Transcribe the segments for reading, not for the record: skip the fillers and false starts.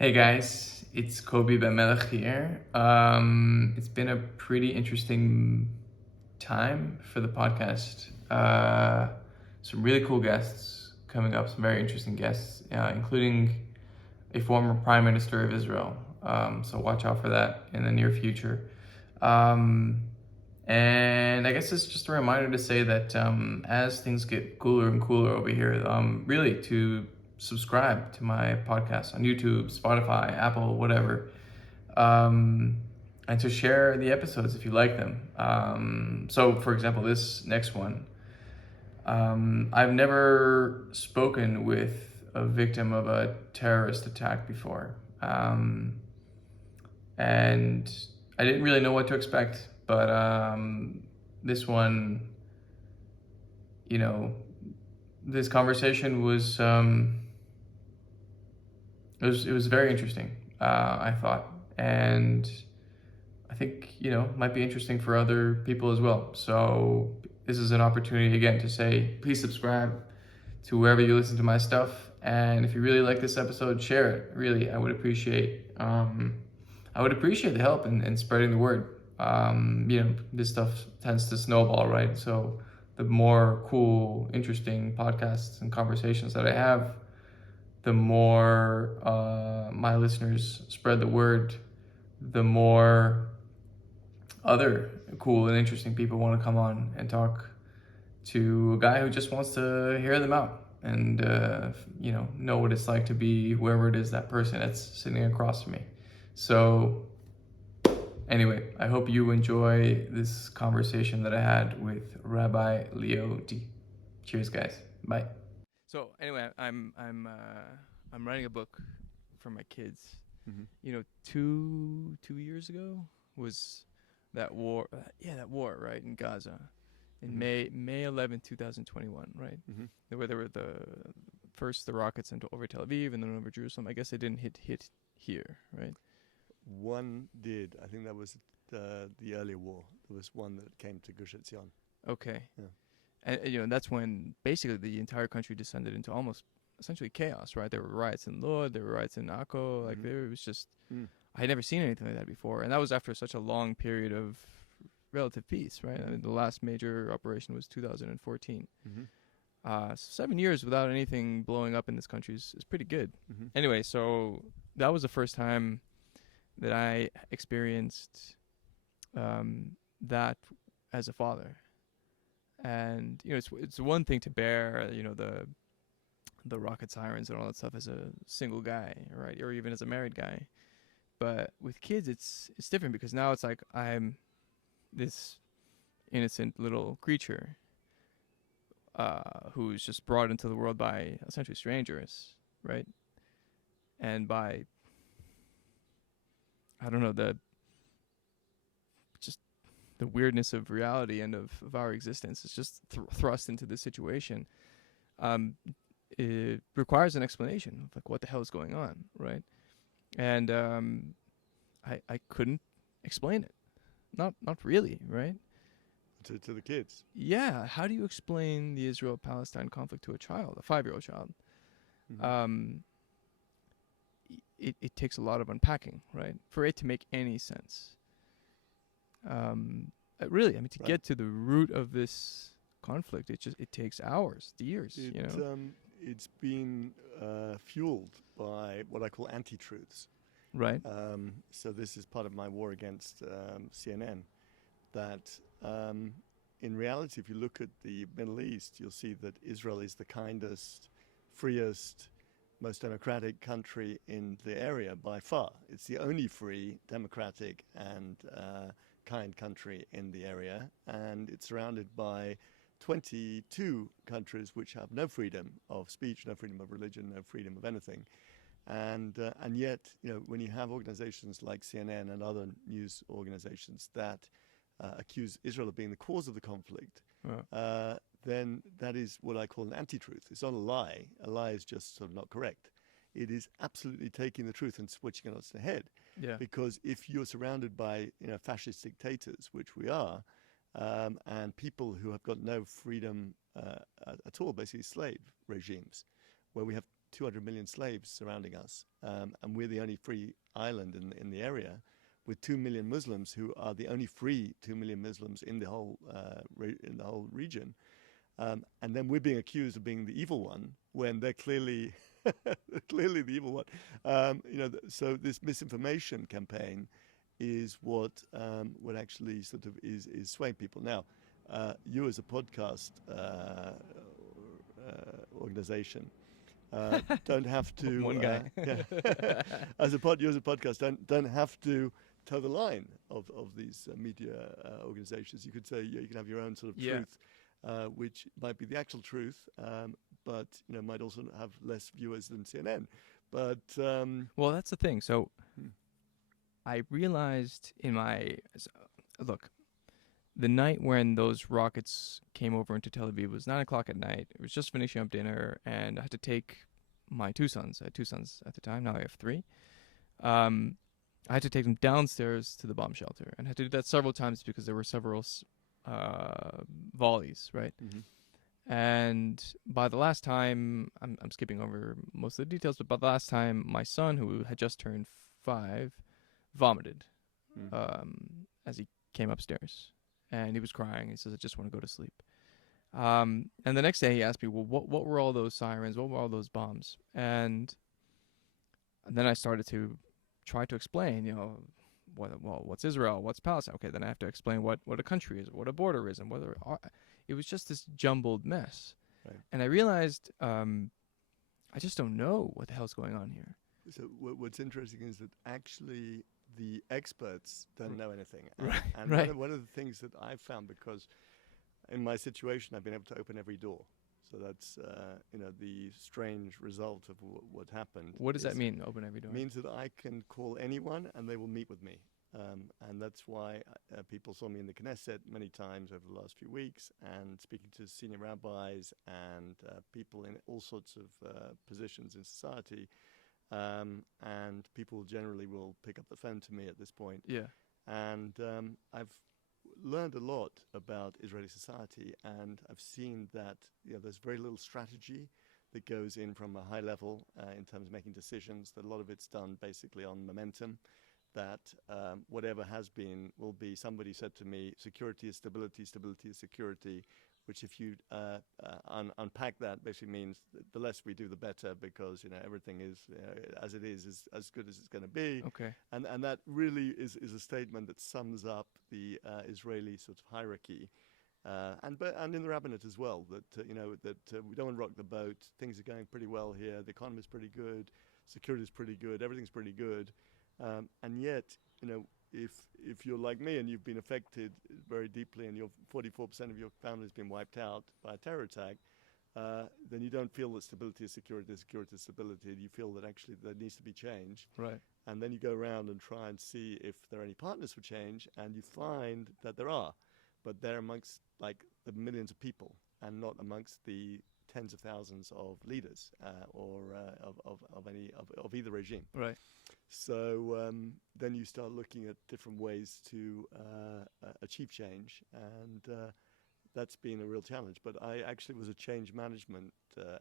Hey guys, it's Kobe Ben Melech here. It's been a pretty interesting time for the podcast. Some really cool guests coming up, some very interesting guests, including a former Prime Minister of Israel. So watch out for that in the near future. Um, and I guess it's just a reminder to say that as things get cooler and cooler over here, really to subscribe to my podcast on YouTube, Spotify, Apple, whatever, um, and to share the episodes if you like them. So, for example, this next one, I've never spoken with a victim of a terrorist attack before. And I didn't really know what to expect, but this one, you know, this conversation was very interesting. I thought, and I think might be interesting for other people as well. So this is an opportunity again to say, please subscribe to wherever you listen to my stuff, and if you really like this episode, share it. Really, I would appreciate. I would appreciate the help in spreading the word. This stuff tends to snowball, right? So the more cool, interesting podcasts and conversations that I have, the more my listeners spread the word, the more other cool and interesting people want to come on and talk to a guy who just wants to hear them out and know what it's like to be whoever it is that person that's sitting across from me. So anyway, I hope you enjoy this conversation that I had with Rabbi Leo Dee. Cheers, guys. Bye. So anyway, I'm writing a book for my kids. Mm-hmm. You know, two years ago was that war. That war, right, in Gaza, in May 11th, 2021, right? Mm-hmm. Where there were the rockets over Tel Aviv and then over Jerusalem. I guess they didn't hit here, right? One did. I think that was the earlier war. There was one that came to Gush Etzion. Okay. Yeah. And that's when basically the entire country descended into almost essentially chaos, right? There were riots in Lod, there were riots in Akko. Like there was just, I had never seen anything like that before, and that was after such a long period of relative peace, right? I mean, the last major operation was 2014. 7 years without anything blowing up in this country is pretty good. Anyway, so that was the first time that I experienced that as a father. And it's one thing to bear the rocket sirens and all that stuff as a single guy, right, or even as a married guy, but with kids it's different, because now it's like I'm this innocent little creature who's just brought into the world by essentially strangers, right? And by, I don't know, the weirdness of reality and of our existence is just thrust into this situation. It requires an explanation of like what the hell is going on, right? And I couldn't explain it, not really, right? To the kids. Yeah, how do you explain the Israel-Palestine conflict to a child, a 5-year-old child? It takes a lot of unpacking, right, for it to make any sense. Really, I mean, to get to the root of this conflict, it takes hours, years. It's been fueled by what I call anti-truths. Right. So this is part of my war against CNN. That in reality, if you look at the Middle East, you'll see that Israel is the kindest, freest, most democratic country in the area by far. It's the only free, democratic, and kind country in the area, and it's surrounded by 22 countries which have no freedom of speech, no freedom of religion, no freedom of anything. And yet, when you have organizations like CNN and other news organizations that accuse Israel of being the cause of the conflict, then that is what I call an anti-truth. It's not a lie. A lie is just sort of not correct. It is absolutely taking the truth and switching it on its head. Yeah. Because if you're surrounded by fascist dictators, which we are, and people who have got no freedom at all, basically slave regimes, where we have 200 million slaves surrounding us, and we're the only free island in the area, with 2 million Muslims who are the only free 2 million Muslims in the whole region, and then we're being accused of being the evil one when they're clearly clearly the evil one. So this misinformation campaign is what actually sort of is swaying people now. You as a podcast organization don't have to one guy. you as a podcast don't have to toe the line of these media organizations. You could say you can have your own sort of truth, which might be the actual truth, but might also have less viewers than CNN. But well, that's the thing. So I realized look, the night when those rockets came over into Tel Aviv was 9 o'clock at night. It was just finishing up dinner, and I had to take my 2 sons. I had 2 sons at the time. Now I have 3. I had to take them downstairs to the bomb shelter, and I had to do that several times because there were several volleys, right? Mm-hmm. And by the last time, I'm skipping over most of the details, but by the last time, my son, who had just turned 5, vomited as he came upstairs. And he was crying. He says, I just want to go to sleep. And the next day he asked me, well, what were all those sirens? What were all those bombs? And then I started to try to explain, what's Israel? What's Palestine? Okay, then I have to explain what a country is, what a border is, and whether it was just this jumbled mess. Right. And I realized I just don't know what the hell's going on here. So what's interesting is that actually the experts don't know anything. Right. And right. One of the things that I've found, because in my situation I've been able to open every door. So that's the strange result of what happened. What does that mean, open every door? It means that I can call anyone and they will meet with me. And that's why people saw me in the Knesset many times over the last few weeks, and speaking to senior rabbis and people in all sorts of positions in society. And people generally will pick up the phone to me at this point. Yeah. And I've learned a lot about Israeli society, and I've seen that there's very little strategy that goes in from a high level in terms of making decisions. That a lot of it's done basically on momentum. That whatever has been will be. Somebody said to me, security is stability, stability is security, which if you unpack that basically means the less we do, the better, because everything is as it is as good as it's going to be. Okay. And that really is a statement that sums up the Israeli sort of hierarchy, and in the rabbinate as well. That we don't want to rock the boat. Things are going pretty well here. The economy is pretty good. Security is pretty good. Everything's pretty good. And yet, if you're like me and you've been affected very deeply, and 44% of your family has been wiped out by a terror attack, then you don't feel that stability is security, security is stability. You feel that actually there needs to be change. Right. And then you go around and try and see if there are any partners for change, and you find that there are, but they're amongst like the millions of people, and not amongst the tens of thousands of leaders or of either regime. Right. So then you start looking at different ways to achieve change, and that's been a real challenge. But I actually was a change management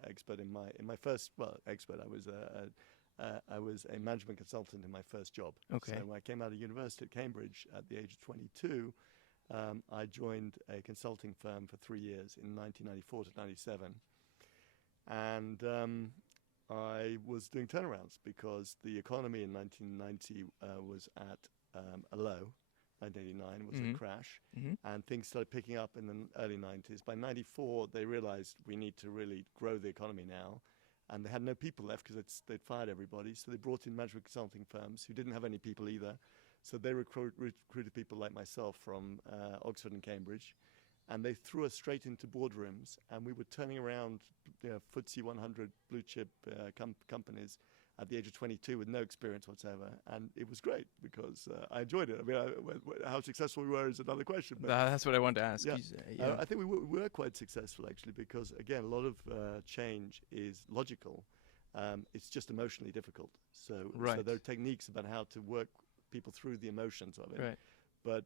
expert in my first expert. I was a management consultant in my first job. Okay. So when I came out of university at Cambridge at the age of 22, I joined a consulting firm for 3 years in 1994 to 97. And I was doing turnarounds because the economy in 1990 was at a low. 1989 was a crash, and things started picking up in the early 90s. By 94, they realized we need to really grow the economy now, and they had no people left because they'd fired everybody. So they brought in management consulting firms who didn't have any people either. So they recruited people like myself from Oxford and Cambridge, and they threw us straight into boardrooms, and we were turning around FTSE 100 blue chip companies at the age of 22 with no experience whatsoever. And it was great because I enjoyed it. I mean, how successful we were is another question. But that's what I wanted to ask. Yeah. I think we were quite successful, actually, because, again, a lot of change is logical. It's just emotionally difficult. So there are techniques about how to work people through the emotions of it. Right. But,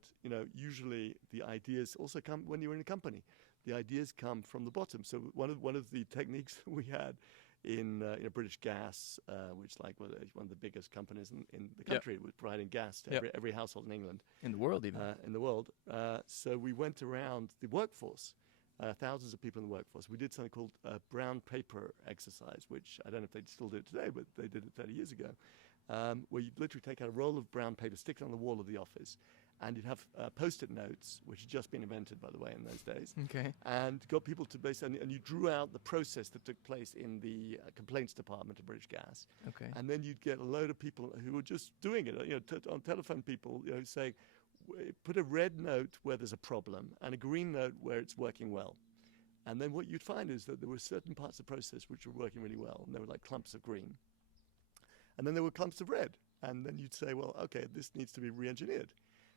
usually the ideas also come when you're in a company. The ideas come from the bottom. So one of the techniques we had in British Gas, which like one of the biggest companies in the country, was providing gas to every household in England. In the world, even. In the world. So we went around the workforce, thousands of people in the workforce. We did something called a brown paper exercise, which I don't know if they still do it today, but they did it 30 years ago, where you'd literally take out a roll of brown paper, stick it on the wall of the office, and you'd have post-it notes, which had just been invented, by the way, in those days. Okay. And got people to basically, and you drew out the process that took place in the complaints department of British Gas. Okay. And then you'd get a load of people who were just doing it, on telephone people, saying, put a red note where there's a problem and a green note where it's working well. And then what you'd find is that there were certain parts of the process which were working really well, and there were like clumps of green. And then there were clumps of red. And then you'd say, well, okay, this needs to be re-engineered.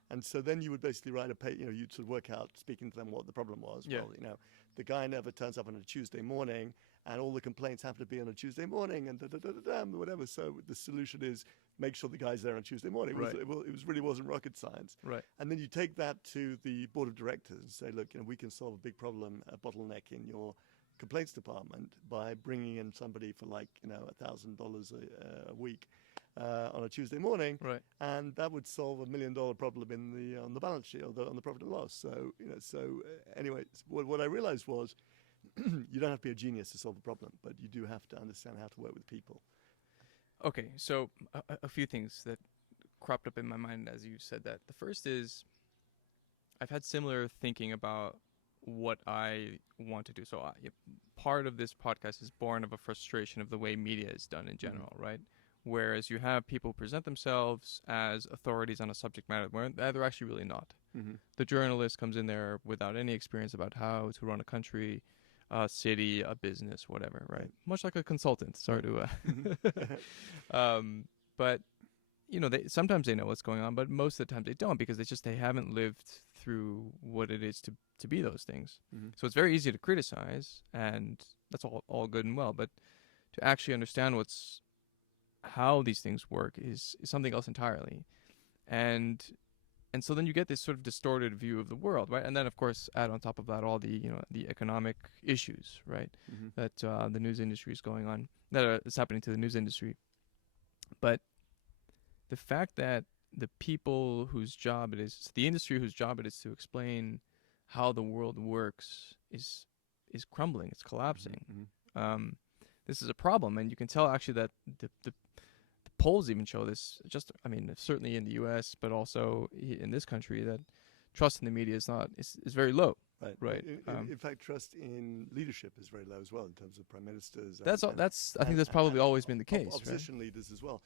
And so then you would basically write a paper, you'd sort of work out, speaking to them, what the problem was. Yeah. Well, the guy never turns up on a Tuesday morning, and all the complaints happen to be on a Tuesday morning, and whatever. So the solution is make sure the guy's there on Tuesday morning. Right. It really wasn't rocket science. Right. And then you take that to the board of directors and say, look, we can solve a big problem, a bottleneck in your complaints department by bringing in somebody for like, $1,000 a week. On a Tuesday morning, Right. and that would solve $1 million problem on the balance sheet or on the profit and loss. So anyway, what I realized was you don't have to be a genius to solve a problem, but you do have to understand how to work with people. Okay, so a few things that cropped up in my mind as you said that. The first is I've had similar thinking about what I want to do. So part of this podcast is born of a frustration of the way media is done in general, right? Whereas you have people present themselves as authorities on a subject matter where they're actually really not. Mm-hmm. The journalist comes in there without any experience about how to run a country, a city, a business, whatever, right? Much like a consultant. Sorry to... but, sometimes they know what's going on, but most of the time they don't because they haven't lived through what it is to be those things. Mm-hmm. So it's very easy to criticize, and that's all good and well, but to actually understand how these things work is something else entirely. And so then you get this sort of distorted view of the world, right? And then of course add on top of that all the the economic issues, right? Mm-hmm. That the news industry is going on, that is happening to the news industry. But the fact that the people whose job it is, the industry whose job it is to explain how the world works is crumbling, it's collapsing. Mm-hmm. This is a problem, and you can tell actually that the polls even show this. Certainly in the U.S., but also in this country, that trust in the media is very low. Right. In fact, trust in leadership is very low as well in terms of prime ministers. I think that's probably always been the case. Opposition leaders as well.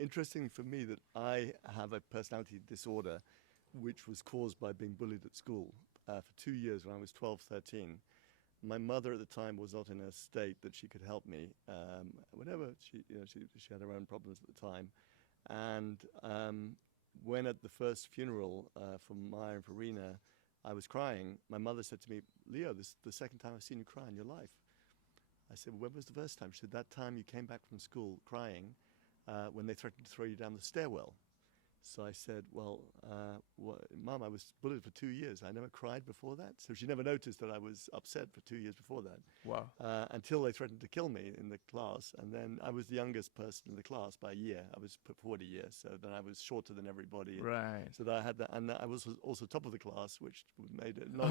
Interesting for me that I have a personality disorder, which was caused by being bullied at school for 2 years when I was 12, 13. My mother at the time was not in a state that she could help me. Whenever she had her own problems at the time, and when at the first funeral for Maia and for Rina, I was crying. My mother said to me, "Leo, this is the second time I've seen you cry in your life." I said, "Well, when was the first time?" She said, "That time you came back from school crying when they threatened to throw you down the stairwell." So I said, well, Mum, I was bullied for 2 years. I never cried before that. So she never noticed that I was upset for 2 years before that. Wow. Until they threatened to kill me in the class. And then I was the youngest person in the class by a year. I was put forward a year. So then I was shorter than everybody. Right. So that I had that. And I was also top of the class, which made it not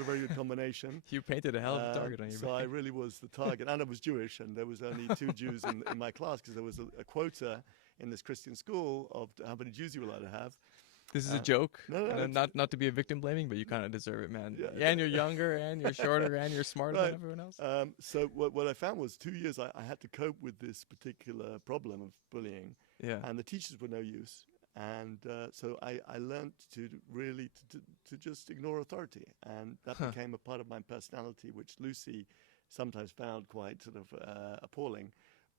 a very good combination. You painted a hell of a target on your So I really was the target. And I was Jewish. And there was only 2 Jews in my class because there was a quota in this Christian school of how many Jews you were allowed to have. This is a joke. No, not to be a victim blaming, but you kind of deserve it, man. Yeah, and you're younger, and you're shorter, and you're smarter than everyone else. So what I found was 2 years I had to cope with this particular problem of bullying. Yeah. And the teachers were no use. And so I learned to really to just ignore authority. And that became a part of my personality, which Lucy sometimes found quite sort of appalling.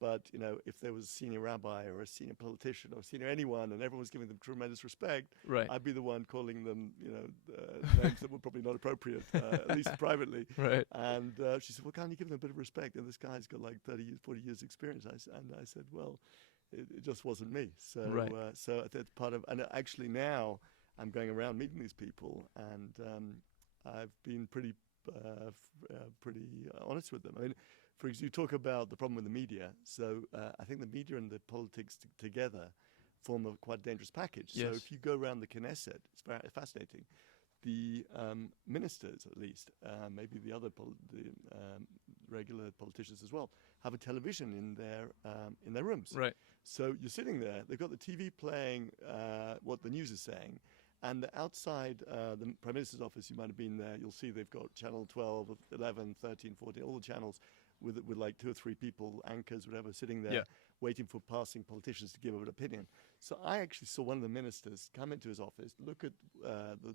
But, if there was a senior rabbi or a senior politician or senior anyone and everyone was giving them tremendous respect, right. I'd be the one calling them, names that were probably not appropriate, at least privately. Right. And she said, well, can't you give them a bit of respect? And this guy's got like 30 years, 40 years experience. And I said, well, it just wasn't me. So, right. So that's part of, and actually now I'm going around meeting these people and I've been pretty honest with them. I mean, for example, you talk about the problem with the media. So I think the media and the politics together form a quite dangerous package. Yes. So if you go around the Knesset, it's very fascinating. The ministers, at least, maybe the other regular politicians as well, have a television in their rooms. Right. So you're sitting there. They've got the TV playing what the news is saying, and outside the Prime Minister's office, you might have been there. You'll see they've got channel 12, 11, 13, 14, all the channels with like 2 or 3 people, anchors, whatever, sitting there waiting for passing politicians to give an opinion. So I actually saw one of the ministers come into his office, look at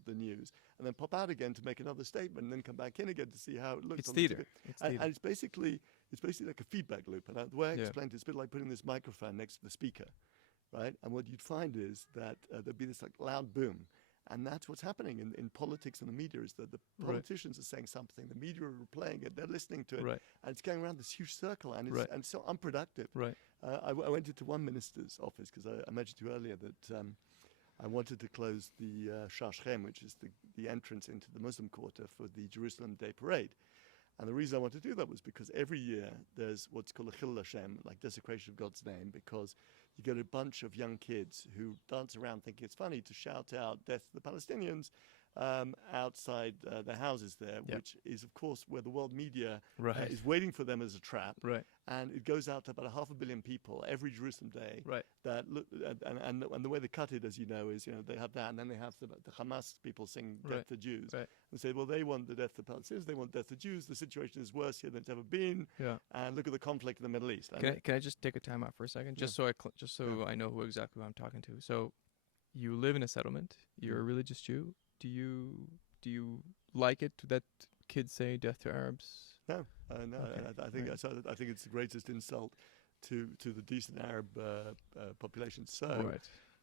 the news, and then pop out again to make another statement, and then come back in again to see how it looked. It's theater. And it's basically like a feedback loop. And the way I explained it, it's a bit like putting this microphone next to the speaker, right? And what you'd find is that there'd be this like loud boom. And that's what's happening in politics and the media, is that the politicians are saying something, the media are replaying it, they're listening to it, and it's going around this huge circle, and it's so unproductive. Right. I went into one minister's office because I mentioned to you earlier that I wanted to close the Shar Shem, which is the entrance into the Muslim quarter for the Jerusalem Day Parade. And the reason I wanted to do that was because every year there's what's called a Chillul Hashem, like desecration of God's name, because you get a bunch of young kids who dance around thinking it's funny to shout out death to the Palestinians outside their houses there, which is, of course, where the world media is waiting for them as a trap. Right. And it goes out to about 500 million people every Jerusalem Day. Right. That look, and the way they cut it, as you know, is they have that, and then they have the Hamas people sing death to Jews, and say, well, they want the death to Palestinians, they want death to Jews. The situation is worse here than it's ever been. Yeah. And look at the conflict in the Middle East. Can I just take a time out for a second, just so I know exactly who I'm talking to? So, you live in a settlement. You're a religious Jew. Do you like it that kids say death to Arabs? No. Okay. I think it's the greatest insult to the decent Arab population. So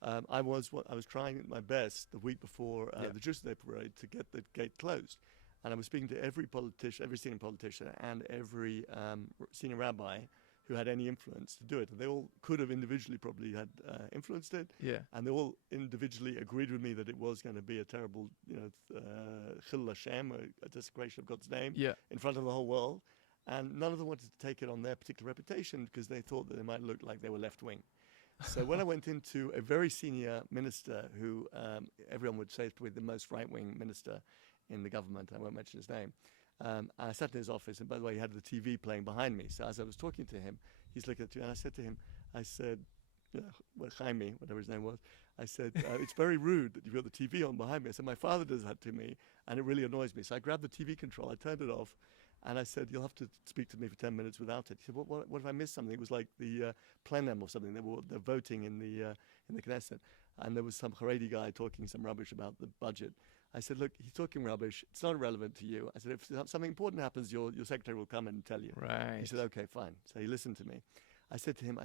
I was trying my best the week before the Judicial Day Parade to get the gate closed, and I was speaking to every senior politician, and every senior rabbi who had any influence to do it. And they all could have individually probably had influenced it. Yeah. And they all individually agreed with me that it was going to be a terrible, Chillul Hashem, a desecration of God's name, in front of the whole world. And none of them wanted to take it on their particular reputation because they thought that they might look like they were left-wing. So when I went into a very senior minister who everyone would say is probably the most right-wing minister in the government, I won't mention his name, I sat in his office, and by the way, he had the TV playing behind me. So as I was talking to him, he's looking at me, and I said to him, Jaime, whatever his name was, I said, it's very rude that you've got the TV on behind me. I said, my father does that to me, and it really annoys me. So I grabbed the TV control, I turned it off, and I said, you'll have to speak to me for 10 minutes without it. He said, what if I missed something? It was like the plenum or something. They're voting in the Knesset, and there was some Haredi guy talking some rubbish about the budget. I said, look, he's talking rubbish. It's not relevant to you. I said, if something important happens, your secretary will come and tell you. Right. He said, okay, fine. So he listened to me. I said to him,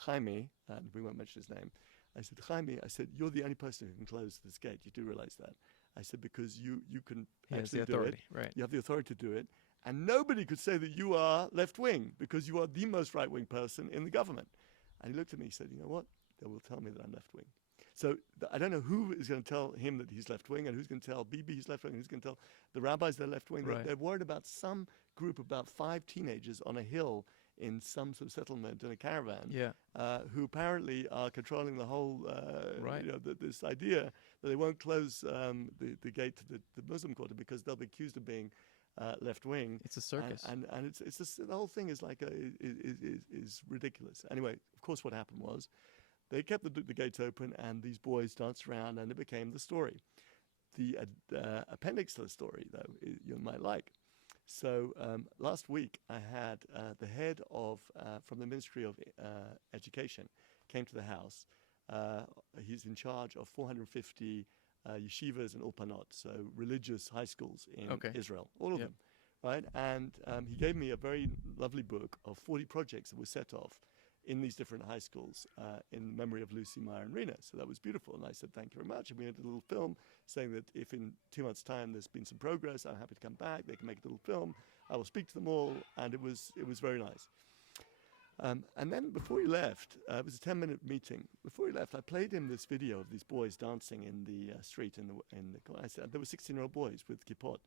Jaime, and we won't mention his name. I said, Jaime, you're the only person who can close this gate. You do realize that. I said, because you can actually do it. Right. You have the authority to do it. And nobody could say that you are left-wing because you are the most right-wing person in the government. And he looked at me, he said, you know what? They will tell me that I'm left-wing. So I don't know who is going to tell him that he's left-wing and who's going to tell Bibi he's left-wing and who's going to tell the rabbis they're left-wing. Right. They're worried about some group, about 5 teenagers on a hill in some sort of settlement in a caravan who apparently are controlling the whole, this idea that they won't close the gate to the Muslim quarter because they'll be accused of being left-wing. It's a circus. And it's just, the whole thing is like is ridiculous. Anyway, of course what happened was, they kept the gates open, and these boys danced around, and it became the story. The appendix to the story, though, you might like. So last week, I had the head of from the Ministry of Education came to the house. He's in charge of 450 yeshivas and ulpanot, so religious high schools in Israel, all of them, right? And he gave me a very lovely book of 40 projects that were set off in these different high schools in memory of Lucy, Maia and Rina. So that was beautiful. And I said, thank you very much. And we had a little film saying that if in 2 months' time there's been some progress, I'm happy to come back. They can make a little film. I will speak to them all. And it was very nice. And then before he left, it was a 10-minute meeting. Before he left, I played him this video of these boys dancing in the street. I said, there were 16-year-old boys with kippot.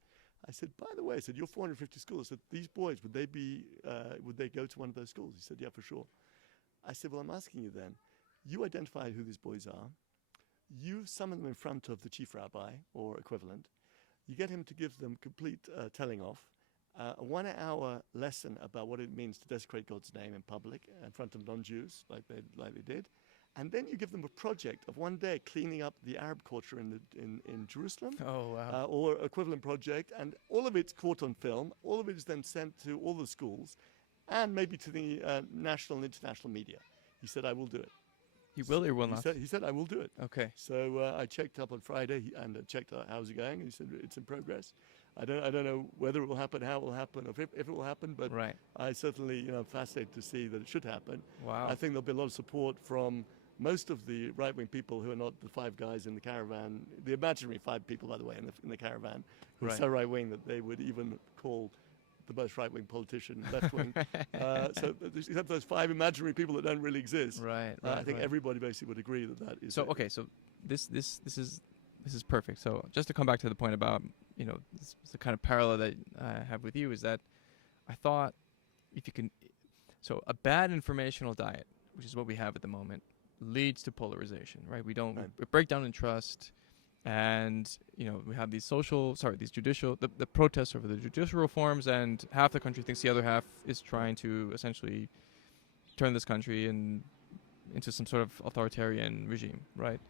I said, by the way, I said, you're 450 schools. I said, these boys, would they go to one of those schools? He said, yeah, for sure. I said, well, I'm asking you then, you identify who these boys are. You summon them in front of the chief rabbi or equivalent. You get him to give them complete telling off, a 1 hour lesson about what it means to desecrate God's name in public in front of non-Jews, like they did. And then you give them a project of 1 day cleaning up the Arab culture in Jerusalem, Oh, wow. or equivalent project, and all of it's caught on film. All of it is then sent to all the schools, and maybe to the national and international media. He said, "I will do it." You will or will not? He said, "I will do it." Okay. So I checked up on Friday and checked how's it going. And he said it's in progress. I don't know whether it will happen, how it will happen, or if it will happen, but Right. I certainly fascinated to see that it should happen. Wow. I think there'll be a lot of support from most of the right-wing people who are not the 5 guys in the caravan, the imaginary 5 people, by the way, in the caravan, who are Right. so right-wing that they would even call the most right-wing politician left-wing. So except those 5 imaginary people that don't really exist. Right. I think right. everybody basically would agree that is. So okay, so this is perfect. So just to come back to the point about this, the kind of parallel that I have with you is that I thought if you can, so a bad informational diet, which is what we have at the moment, leads to polarization, right? We don't Right. we break down in trust, and we have these judicial the protests over the judicial reforms, and half the country thinks the other half is trying to essentially turn this country into some sort of authoritarian regime, right?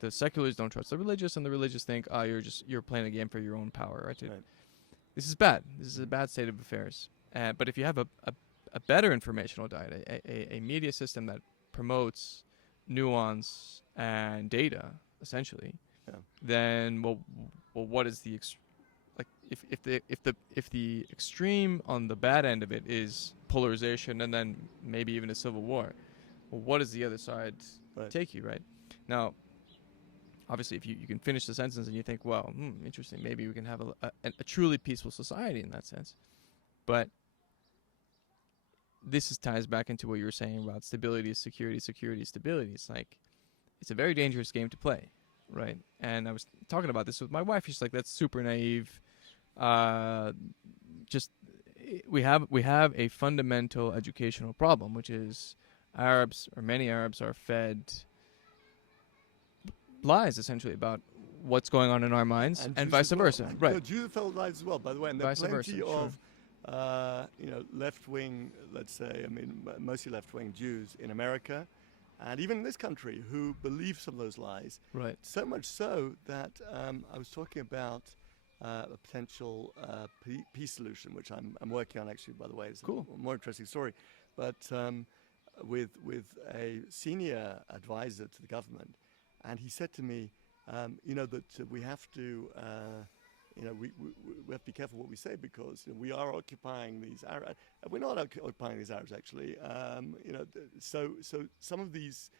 The seculars don't trust the religious, and the religious think, you're playing a game for your own power, right? Right. This is bad. This is a bad state of affairs. But if you have a better informational diet, a media system that promotes nuance and data, essentially, Yeah. then what is the if the extreme on the bad end of it is polarization and then maybe even a civil war, well, what does the other side Right. take you, right? Now, obviously, if you can finish the sentence and you think, well, interesting, maybe we can have a truly peaceful society in that sense. But this ties back into what you were saying about stability, security, stability. It's like, it's a very dangerous game to play, right? And I was talking about this with my wife. She's like, that's super naive. We have a fundamental educational problem, which is many Arabs are fed lies essentially about what's going on in our minds, and Jews vice as well. versa, And, right? Jews are felt lies as well, by the way, and there are Vice versa, plenty sure. of left-wing, let's say, mostly left-wing Jews in America, and even in this country, who believe some of those lies. Right. So much so that I was talking about a potential peace solution, which I'm working on actually, by the way. It's Cool. a more interesting story. But with a senior advisor to the government, and he said to me, that we have to, we have to be careful what we say, because we are occupying these Arabs. We're not occupying these Arabs, actually. So some of these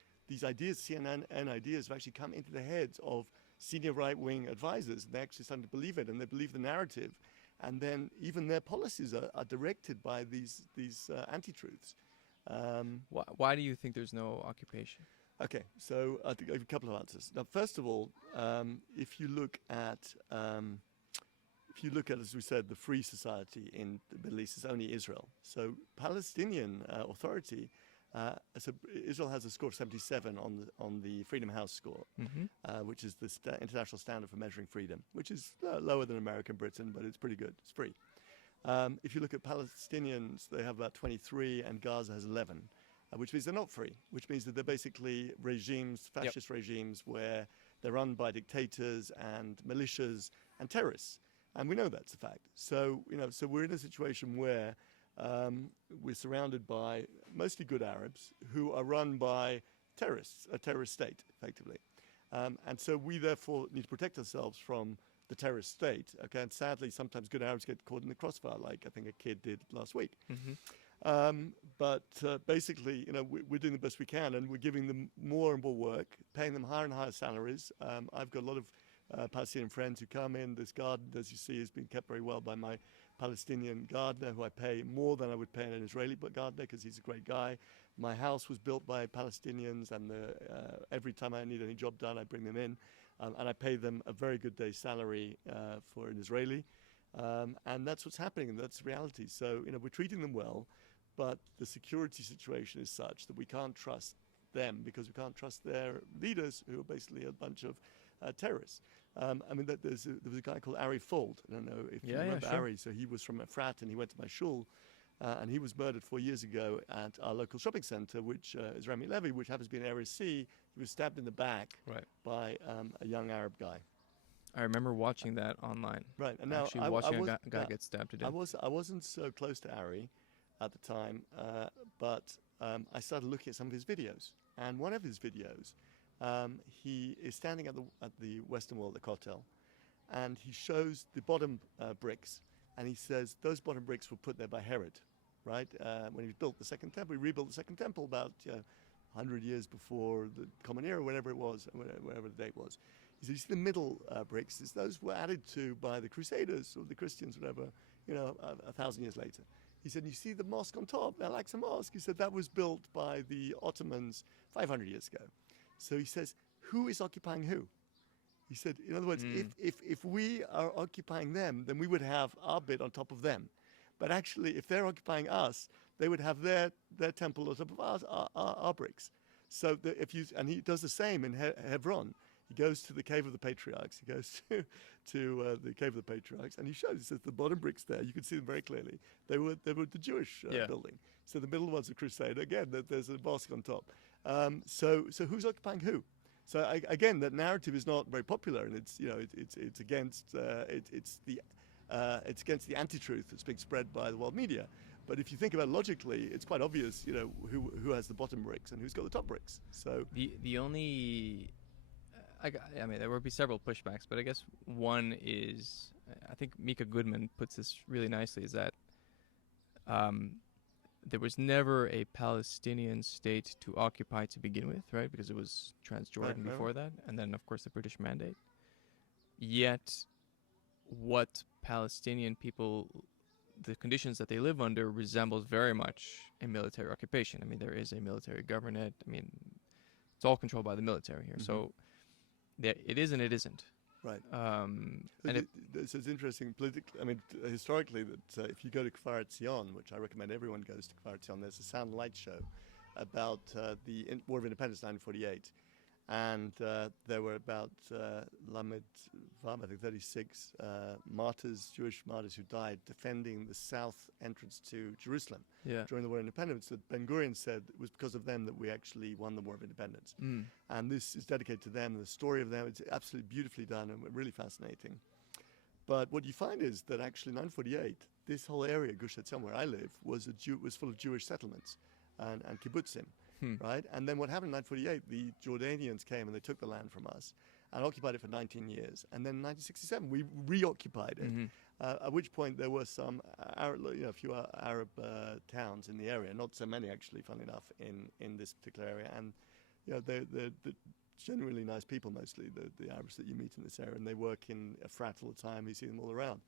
ideas, CNN ideas, have actually come into the heads of senior right-wing advisors. They're actually starting to believe it, and they believe the narrative. And then even their policies are directed by these anti-truths. Why do you think there's no occupation? Okay, so I think I have a couple of answers. Now, first of all, if you look at, as we said, the free society in the Middle East is only Israel. So Palestinian Authority, so Israel has a score of 77 on the Freedom House score, which is the international standard for measuring freedom, which is lower than America and Britain, but it's pretty good. It's free. If you look at Palestinians, they have about 23, and Gaza has 11. Which means they're not free, which means that they're basically regimes, fascist regimes, where they're run by dictators and militias and terrorists. And we know that's a fact. So, so we're in a situation where we're surrounded by mostly good Arabs who are run by terrorists, a terrorist state, effectively. And so we therefore need to protect ourselves from the terrorist state. Okay, and sadly, sometimes good Arabs get caught in the crossfire, like I think a kid did last week. But basically, we're doing the best we can, and we're giving them more and more work, paying them higher and higher salaries. I've got a lot of Palestinian friends who come in. This garden, as you see, has been kept very well by my Palestinian gardener, who I pay more than I would pay an Israeli gardener, because he's a great guy. My house was built by Palestinians, and every time I need any job done, I bring them in, and I pay them a very good day's salary for an Israeli. And that's what's happening, and that's reality. So, we're treating them well, but the security situation is such that we can't trust them because we can't trust their leaders, who are basically a bunch of terrorists. There was a guy called Ari Fold. I don't know if you remember sure. Ari. So he was from a frat, and he went to my shul. And he was murdered 4 years ago at our local shopping center, which is Rami Levy, which happens to be in Area C. He was stabbed in the back by a young Arab guy. I remember watching that online. Right, and now actually watching a guy get stabbed to death. I wasn't so close to Ari at the time, but I started looking at some of his videos. And one of his videos, he is standing at the Western Wall, the Kotel, and he shows the bottom bricks. And he says those bottom bricks were put there by Herod, right? When he built the Second Temple, he rebuilt the Second Temple about 100 years before the Common Era, whenever it was, whatever the date was. He said, you see the middle bricks, those were added to by the Crusaders or the Christians, whatever, 1,000 years later. He said, you see the mosque on top, Al-Aqsa Mosque? He said, that was built by the Ottomans 500 years ago. So he says, who is occupying who? He said, in other words, if we are occupying them, then we would have our bit on top of them. But actually, if they're occupying us, they would have their temple on top of our bricks. So and he does the same in Hebron. He goes to the Cave of the Patriarchs. He goes to the Cave of the Patriarchs, and he says the bottom bricks there, you can see them very clearly. They were the Jewish building. So the middle one's a crusade. Again, there's a mosque on top. So who's occupying who? So again, that narrative is not very popular, and it's against it's against the anti-truth that's being spread by the world media. But if you think about it logically, it's quite obvious, who has the bottom bricks and who's got the top bricks. So the only, I mean, there will be several pushbacks, but I guess one is, I think Mika Goodman puts this really nicely, is that there was never a Palestinian state to occupy to begin with, right? Because it was Transjordan before that, and then of course the British Mandate. Yet, what Palestinian people, the conditions that they live under, resembles very much a military occupation. I mean, there is a military government. I mean, it's all controlled by the military here. So, it is and it isn't. Right. And so it's interesting politically. I mean, historically, that if you go to Kfar Etzion, which I recommend everyone goes to Kfar Etzion, there's a sound and light show about the War of Independence, 1948, and there were about Lamed Vav, I think 36 martyrs, Jewish martyrs who died defending the south entrance to Jerusalem during the War of Independence. That Ben Gurion said it was because of them that we actually won the War of Independence. And this is dedicated to them, the story of them. It's absolutely beautifully done and really fascinating. But what you find is that actually in 1948, this whole area, Gush Etzion, where I live, was full of Jewish settlements and kibbutzim. Right? And then what happened in 1948, the Jordanians came and they took the land from us and occupied it for 19 years. And then in 1967, we reoccupied it, at which point there were some a few Arab towns in the area, not so many actually, funnily enough, in this particular area. And they're genuinely nice people, mostly, the Arabs that you meet in this area, and they work in a frat all the time. You see them all around.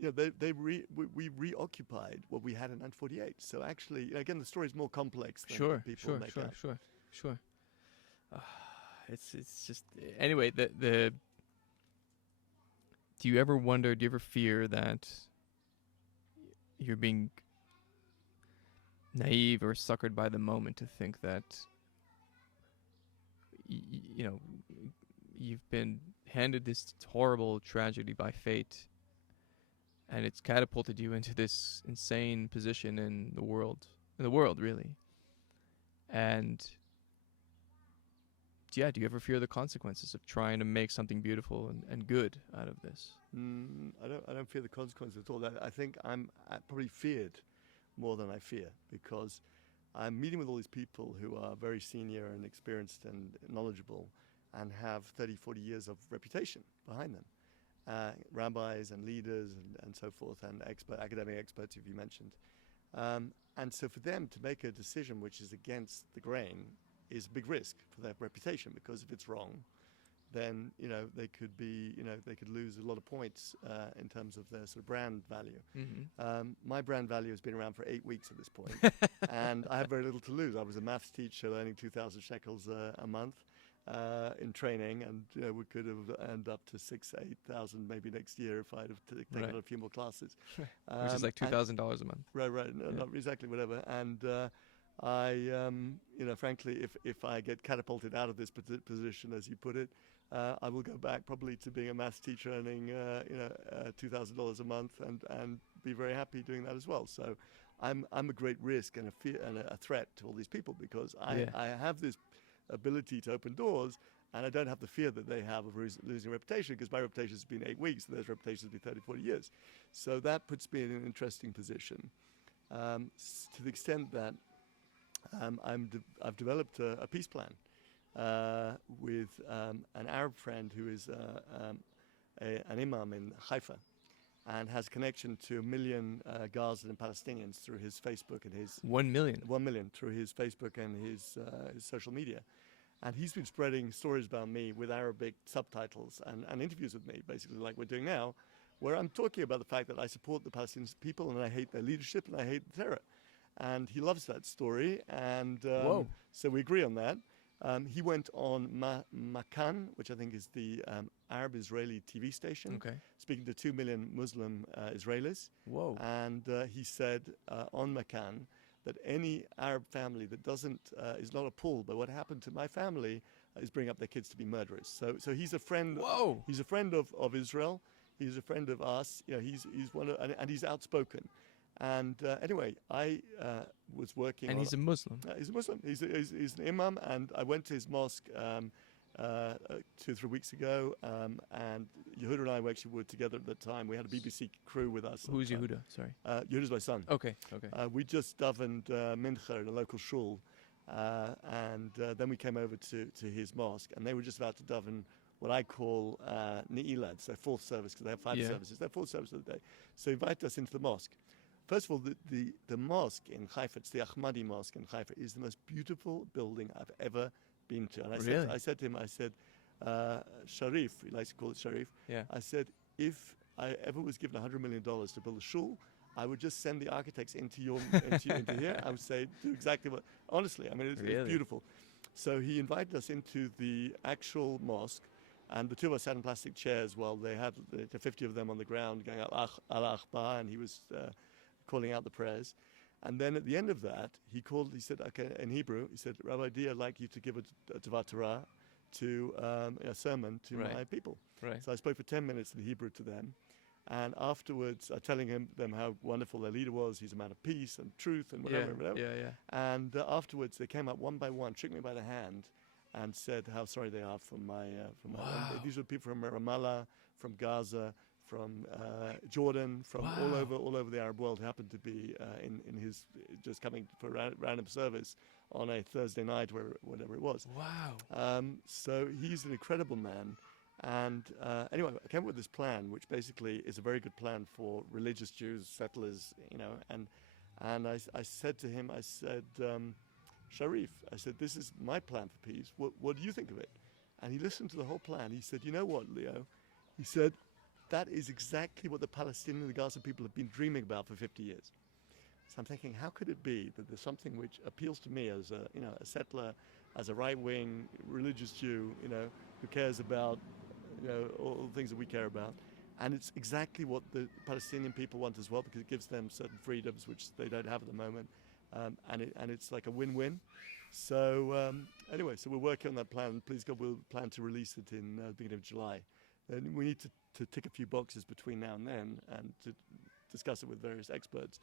We reoccupied what we had in 1948. So actually, again, the story is more complex than people make out. Sure. It's just, anyway. Do you ever fear that you're being naive or suckered by the moment to think that you've been handed this horrible tragedy by fate, and it's catapulted you into this insane position in the world, really. And do you ever fear the consequences of trying to make something beautiful and good out of this? I don't fear the consequences at all. I think I'm probably feared more than I fear, because I'm meeting with all these people who are very senior and experienced and knowledgeable and have 30, 40 years of reputation behind them. Rabbis and leaders and so forth, and academic experts, if you mentioned. And so for them to make a decision which is against the grain is a big risk for their reputation, because if it's wrong, then they could lose a lot of points in terms of their sort of brand value. My brand value has been around for 8 weeks at this point, and I have very little to lose. I was a maths teacher earning 2,000 shekels a month. in training, and we could have earned up to 8,000 maybe next year if I'd have taken a few more classes. Which is like $2,000 a month. Right. No, not exactly, whatever. And I, frankly, if I get catapulted out of this position, as you put it, I will go back probably to being a maths teacher earning, $2,000 a month, and be very happy doing that as well. So I'm a great risk and a fear and a threat to all these people, because I have this ability to open doors, and I don't have the fear that they have of losing reputation, because my reputation has been 8 weeks, and their reputation has been 30, 40 years. So that puts me in an interesting position, to the extent that I've developed a peace plan with an Arab friend who is an imam in Haifa, and has connection to 1 million Gazan and Palestinians through his Facebook and his 1 million. 1 million through his Facebook and his social media. And he's been spreading stories about me with Arabic subtitles and interviews with me, basically like we're doing now, where I'm talking about the fact that I support the Palestinian people and I hate their leadership and I hate the terror. And he loves that story, and so we agree on that. He went on Makan, which I think is the Arab-Israeli TV station, speaking to 2 million Muslim Israelis. Whoa. And he said on Makan that any Arab family that is not appalled by what happened to my family is bringing up their kids to be murderers. So he's a friend. Whoa. He's a friend of Israel. He's a friend of us. He's one of, and he's outspoken. And anyway, I was working. And he's a Muslim. He's a Muslim. He's an imam, and I went to his mosque 2 or 3 weeks ago. And Yehuda and I were together at the time. We had a BBC crew with us. Who's Yehuda? Sorry. Yehuda's my son. Okay. We just davened mincha in a local shul, and then we came over to his mosque, and they were just about to daven what I call Ne'ilah. It's their fourth service, because they have 5 services. Their fourth service of the day. So he invited us into the mosque. First of all, the mosque in Haifa, it's the Ahmadi Mosque in Haifa, is the most beautiful building I've ever been to. And I said to him, Sharif, he likes to call it Sharif. Yeah. I said, if I ever was given $100 million to build a shul, I would just send the architects into here. I would say, do exactly what, honestly, I mean, it's beautiful. So he invited us into the actual mosque, and the two of us sat in plastic chairs while they had 50 of them on the ground going Allah Akbar, and he was calling out the prayers. And then at the end of that, he said, okay, in Hebrew, he said, Rabbi Dee, I'd like you to give a Tovat Torah, to a sermon to my people. Right. So I spoke for 10 minutes in Hebrew to them. And afterwards, telling them how wonderful their leader was. He's a man of peace and truth and whatever. Yeah. And afterwards, they came up one by one, shook me by the hand, and said how sorry they are for my. These were people from Ramallah, from Gaza, from Jordan, from all over the Arab world, who happened to be in his just coming for random service on a Thursday night, whatever it was. Wow. So he's an incredible man. And anyway, I came up with this plan, which basically is a very good plan for religious Jews, settlers, and I said to him, Sharif, I said, this is my plan for peace. What do you think of it? And he listened to the whole plan. He said, you know what, Leo? He said, that is exactly what the Palestinian and the Gaza people have been dreaming about for 50 years. So I'm thinking, how could it be that there's something which appeals to me as a settler, as a right-wing religious Jew, who cares about all the things that we care about, and it's exactly what the Palestinian people want as well, because it gives them certain freedoms which they don't have at the moment, and it's like a win-win. So anyway, so we're working on that plan. Please God, we'll plan to release it in the beginning of July. And we need to tick a few boxes between now and then, and to discuss it with various experts.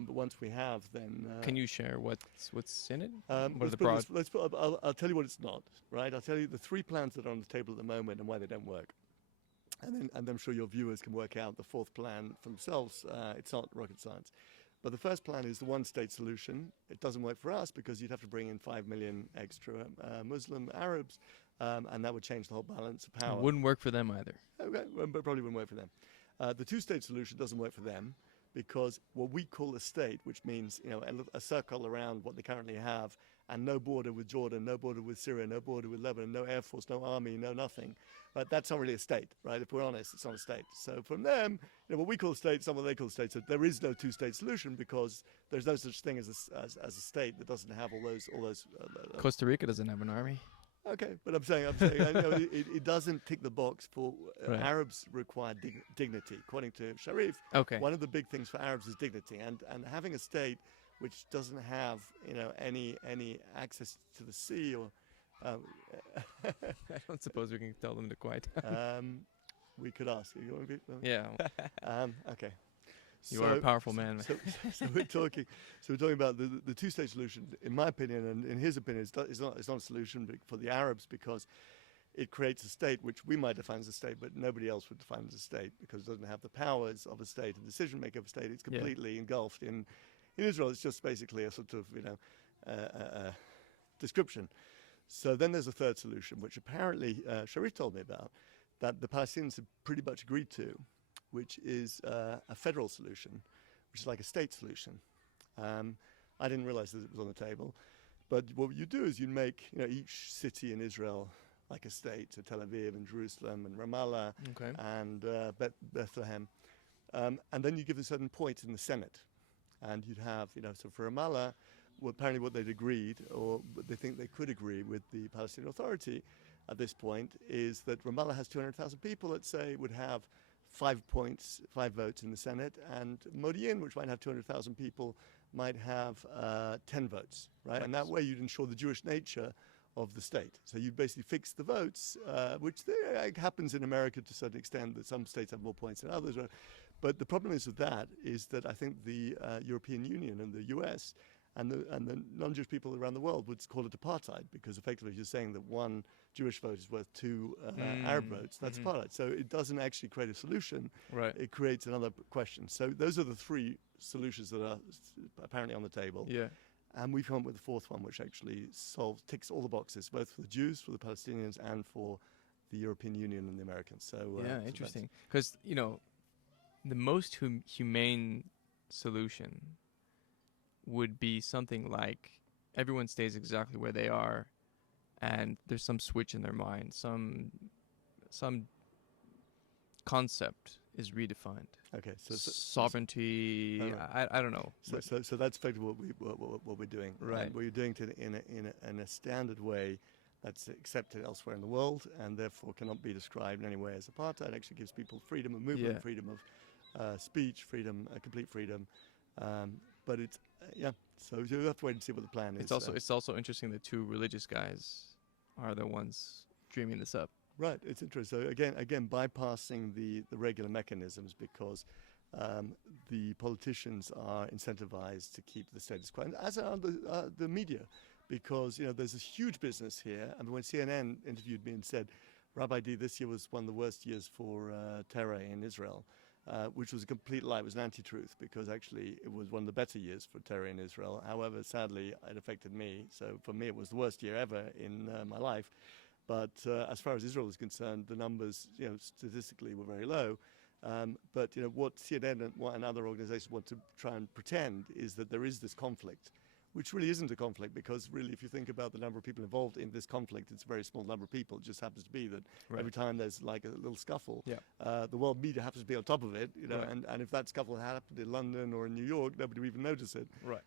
But once we have, then can you share what's in it? I'll tell you what it's not. Right? I'll tell you the 3 plans that are on the table at the moment and why they don't work, and I'm sure your viewers can work out the 4th plan for themselves. It's not rocket science. But the first plan is the one-state solution. It doesn't work for us because you'd have to bring in 5 million extra Muslim Arabs, and that would change the whole balance of power. It wouldn't work for them either. Okay, but probably wouldn't work for them. The 2-state solution doesn't work for them because what we call a state, which means a circle around what they currently have, and no border with Jordan, no border with Syria, no border with Lebanon, no air force, no army, no nothing. But that's not really a state, right? If we're honest, it's not a state. So from them, what we call a state, some what they call a state. So there is no 2-state solution because there's no such thing as a state that doesn't have all those. Costa Rica doesn't have an army. Okay, but I'm saying, it doesn't tick the box for Right. Arabs require dignity. According to Sharif, Okay. one of the big things for Arabs is dignity, and having a state which doesn't have any access to the sea or I don't suppose we can tell them to quiet. we could ask. You want to be, Yeah. okay. You are a powerful man. So we're talking. So we're talking about the two-state solution. In my opinion, and in his opinion, it's not a solution for the Arabs because it creates a state which we might define as a state, but nobody else would define as a state because it doesn't have the powers of a state and decision making of a state. It's completely engulfed in Israel. It's just basically a sort of description. So then there's a third solution, which apparently Sharif told me about, that the Palestinians have pretty much agreed to, which is a federal solution, which is like a state solution. I didn't realize that it was on the table. But what you do is you make each city in Israel like a state, so Tel Aviv and Jerusalem and Ramallah and Bethlehem. And then you give a certain point in the Senate. And you'd have, so for Ramallah, apparently what they'd agreed, or what they think they could agree with the Palestinian Authority at this point, is that Ramallah has 200,000 people, let's say, would have 5 votes in the Senate, and Modi'in, which might have 200,000 people, might have 10 votes, right? And that way you'd ensure the Jewish nature of the state. So you basically fix the votes, which happens in America to a certain extent, that some states have more points than others. But the problem is with that is that I think the European Union and the US and the non-Jewish people around the world would call it apartheid, because effectively you're saying that one Jewish vote is worth two Arab votes. That's apartheid. So it doesn't actually create a solution. Right. It creates another question. So those are the three solutions that are apparently on the table. Yeah. And we've come up with the fourth one, which actually ticks all the boxes, both for the Jews, for the Palestinians, and for the European Union and the Americans. So interesting. Because, the most humane solution would be something like everyone stays exactly where they are, and there's some switch in their mind, some concept is redefined. Okay, so sovereignty. I don't know. So that's effectively what we're doing. Right. And we're doing it in a standard way that's accepted elsewhere in the world, and therefore cannot be described in any way as apartheid. It actually gives people freedom of movement, freedom of speech, freedom, complete freedom. But it's So you have to wait and see what the plan is. It's also interesting that two religious guys are the ones dreaming this up. Right, it's interesting. So again, bypassing the regular mechanisms, because the politicians are incentivized to keep the status quo, and as are the media, because there's this huge business here. And when CNN interviewed me and said, Rabbi Dee, this year was one of the worst years for terror in Israel, which was a complete lie. It was an anti-truth, because actually it was one of the better years for terror in Israel. However, sadly, it affected me. So for me, it was the worst year ever in my life. But as far as Israel is concerned, the numbers, statistically, were very low. But what CNN and other organizations want to try and pretend is that there is this conflict, which really isn't a conflict, because really, if you think about the number of people involved in this conflict, it's a very small number of people. It just happens to be that every time there's like a little scuffle, the world media happens to be on top of it, and if that scuffle had happened in London or in New York, nobody would even notice it. Right.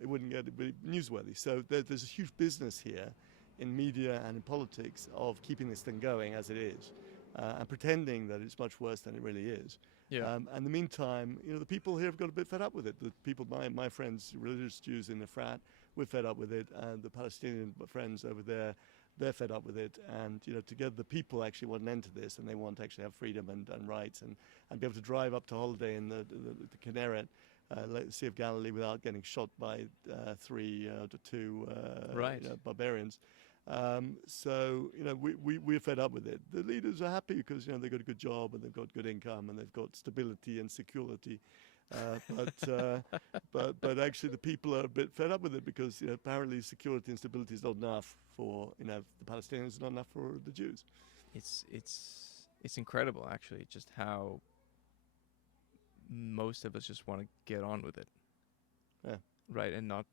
It wouldn't be newsworthy. So there's a huge business here in media and in politics of keeping this thing going as it is, and pretending that it's much worse than it really is. Yeah. And in the meantime, the people here have got a bit fed up with it. The people, my friends, religious Jews in the frat, we're fed up with it, and the Palestinian friends over there, they're fed up with it. And together, the people actually want an end to this, and they want to actually have freedom and rights, and be able to drive up to holiday in the Kinneret, the Sea of Galilee, without getting shot by 3 to 2 barbarians. So we're fed up with it. The leaders are happy because they've got a good job, and they've got good income, and they've got stability and security. But actually the people are a bit fed up with it, because apparently security and stability is not enough for the Palestinians, not enough for the Jews. It's incredible, actually, just how most of us just want to get on with it. Yeah. Right, and not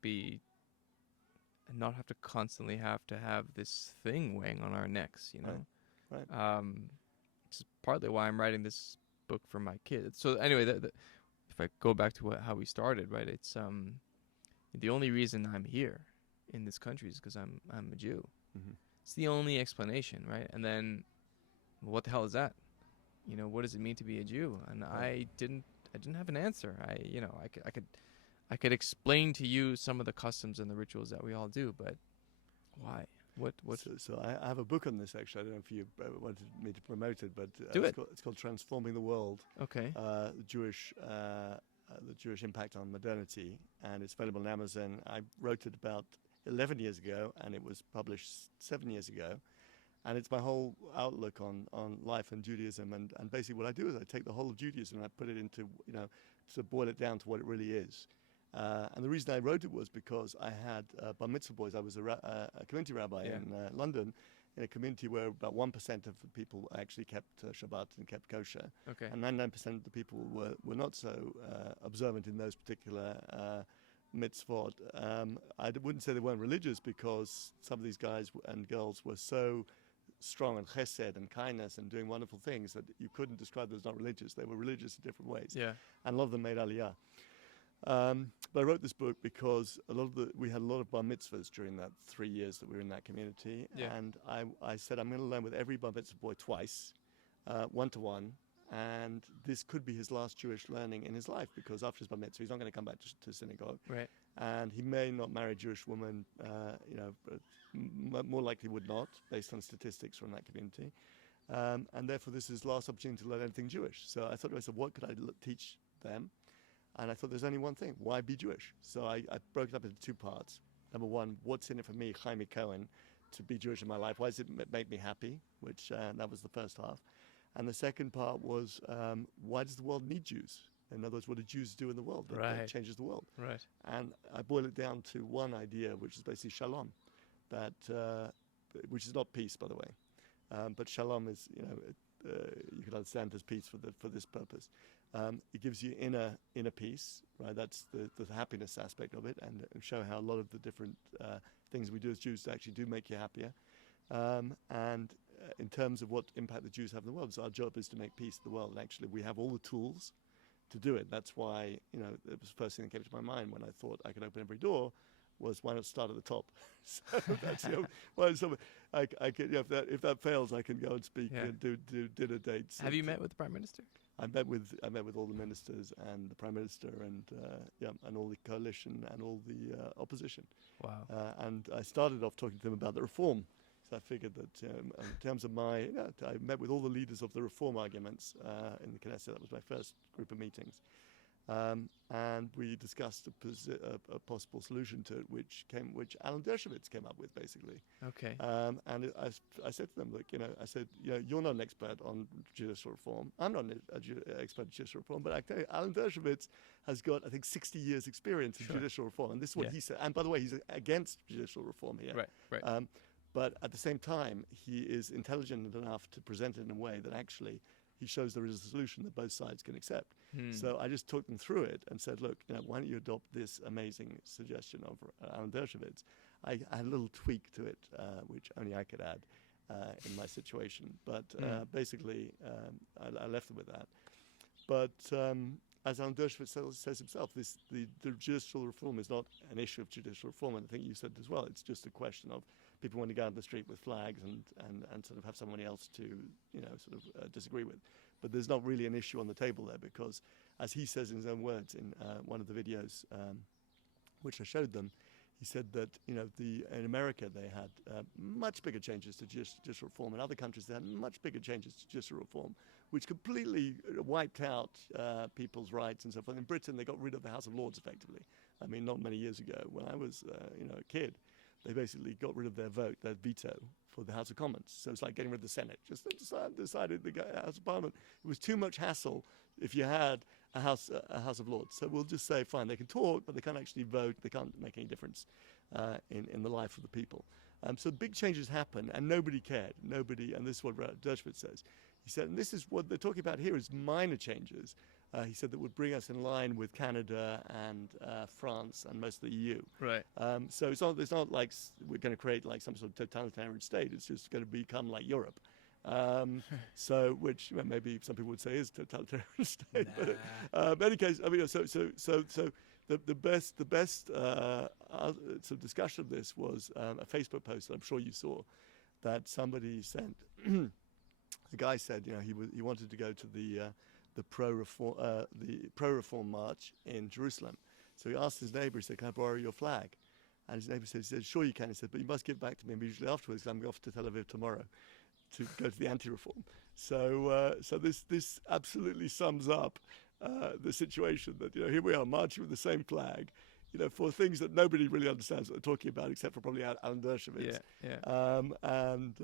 have to constantly have this thing weighing on our necks, Right. It's partly why I'm writing this book for my kids. So anyway, if I go back to how we started, right? It's the only reason I'm here in this country is because I'm a Jew. Mm-hmm. It's the only explanation, right? And then, what the hell is that? What does it mean to be a Jew? And I didn't have an answer. I could explain to you some of the customs and the rituals that we all do, but why? What? So I have a book on this, actually. I don't know if you wanted me to promote it, but Do it. It's called Transforming the World. Okay. The Jewish impact on modernity, and it's available on Amazon. I wrote it about 11 years ago, and it was published 7 years ago. And it's my whole outlook on life and Judaism. And basically what I do is I take the whole of Judaism and I put it into, to boil it down to what it really is. And the reason I wrote it was because I had bar mitzvah boys. I was a community rabbi in London, in a community where about 1% of the people actually kept Shabbat and kept kosher. Okay. And 99% of the people were not so observant in those particular mitzvot. I wouldn't say they weren't religious, because some of these guys and girls were so strong in chesed and kindness and doing wonderful things that you couldn't describe them as not religious. They were religious in different ways. Yeah. And a lot of them made aliyah. But I wrote this book because we had a lot of bar mitzvahs during that 3 years that we were in that community. Yeah. And I said, I'm going to learn with every bar mitzvah boy twice, one-to-one. And this could be his last Jewish learning in his life, because after his bar mitzvah, he's not going to come back to synagogue. Right. And he may not marry a Jewish woman, but more likely would not, based on statistics from that community. And therefore, this is his last opportunity to learn anything Jewish. So I thought to myself, what could I teach them? And I thought there's only one thing: why be Jewish? So I broke it up into two parts. Number one, what's in it for me, Chaim Cohen, to be Jewish in my life? Why does it make me happy? Which that was the first half. And the second part was, why does the world need Jews? In other words, what do Jews do in the world that changes the world? Right. And I boil it down to one idea, which is basically shalom, which is not peace, by the way. But shalom is, you can understand as peace for this purpose. It gives you inner peace, right? That's the happiness aspect of it, and show how a lot of the different things we do as Jews actually do make you happier. And in terms of what impact the Jews have in the world, so our job is to make peace in the world. And actually, we have all the tools to do it. That's why, it was the first thing that came to my mind when I thought I could open every door, was why not start at the top? So that's I could, if that fails, I can go and speak and do dinner dates. Have you met with the Prime Minister? I met with all the ministers and the Prime Minister and and all the coalition and all the opposition. Wow. And I started off talking to them about the reform. So I figured that in terms of I met with all the leaders of the reform arguments in the Knesset. That was my first group of meetings. And we discussed a possible solution to it, which Alan Dershowitz came up with, basically. Okay. And I said to them, look, I said, you're not an expert on judicial reform. I'm not an expert on judicial reform, but I tell you, Alan Dershowitz has got, I think, 60 years experience in judicial reform. And this is what he said. And by the way, he's against judicial reform here. Right. But at the same time, he is intelligent enough to present it in a way that actually he shows there is a solution that both sides can accept. So I just took them through it and said, look, why don't you adopt this amazing suggestion of Alan Dershowitz? I had a little tweak to it, which only I could add in my situation. But basically, I left them with that. But as Alan Dershowitz says himself, the judicial reform is not an issue of judicial reform. And I think you said as well, it's just a question of people want to go out on the street with flags and sort of have somebody else to, disagree with. But there's not really an issue on the table there, because as he says in his own words in one of the videos, which I showed them, he said that, in America they had much bigger changes to judicial reform. In other countries they had much bigger changes to judicial reform, which completely wiped out people's rights and so forth. In Britain they got rid of the House of Lords effectively. I mean, not many years ago, when I was a kid, they basically got rid of their veto for the House of Commons. So it's like getting rid of the Senate. Just decided the House of Parliament. It was too much hassle if you had a House of Lords. So we'll just say, fine, they can talk, but they can't actually vote. They can't make any difference in the life of the people. So big changes happen, and nobody cared. Nobody, and this is what Dershowitz says. He said, and this is what they're talking about here, is minor changes. He said that would bring us in line with Canada and France and most of the EU. Right. So it's not like we're going to create like some sort of totalitarian state. It's just going to become like Europe. So which maybe some people would say is totalitarian state. Nah. But in any case, I mean, so the best sort of discussion of this was a Facebook post that I'm sure you saw. that somebody sent. The guy said, he wanted to go to the pro reform march in Jerusalem. So he asked his neighbor. He said, "Can I borrow your flag?" And his neighbor said, "Sure you can." He said, "But you must give it back to me immediately afterwards, because I'm off to Tel Aviv tomorrow to go to the anti-reform." So this absolutely sums up the situation that here we are marching with the same flag, for things that nobody really understands what they're talking about, except for probably Alan Dershowitz. And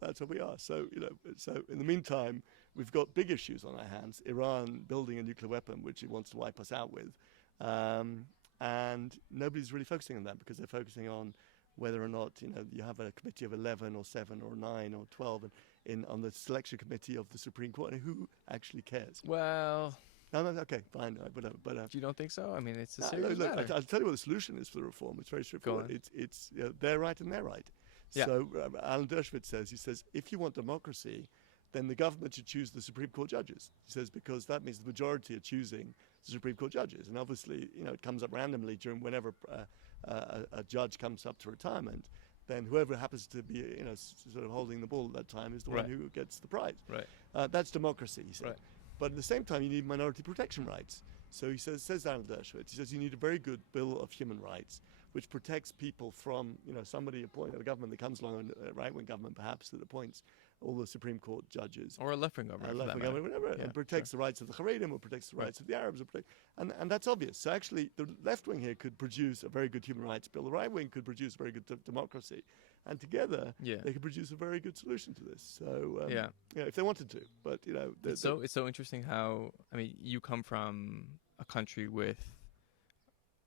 that's where we are. So so in the meantime, we've got big issues on our hands. Iran building a nuclear weapon, which it wants to wipe us out with, and nobody's really focusing on that, because they're focusing on whether or not you have a committee of 11 or 7 or 9 or 12 on the selection committee of the Supreme Court, and who actually cares? Well, No, okay, fine, but you don't think so? I mean, it's a serious look, matter. I'll tell you what the solution is for the reform. It's very straightforward. It's they're right and they're right. Yeah. So Alan Dershowitz says, if you want democracy, then the government should choose the Supreme Court judges. He says, because that means the majority are choosing the Supreme Court judges, and obviously it comes up randomly whenever a judge comes up to retirement. Then whoever happens to be sort of holding the ball at that time is the one who gets the prize. Right. That's democracy, he said. Right. But at the same time, you need minority protection rights. So he says Alan Dershowitz, he says you need a very good Bill of Human Rights, which protects people from, somebody appointed, a government that comes along, a right-wing government perhaps, that appoints all the Supreme Court judges. Or a left-wing government. Whatever, and protects the rights of the Haredim, or protects the rights of the Arabs. And that's obvious. So actually, the left-wing here could produce a very good human rights bill. The right-wing could produce a very good democracy. And together, they could produce a very good solution to this. So, if they wanted to. But, it's so interesting how, I mean, you come from a country with,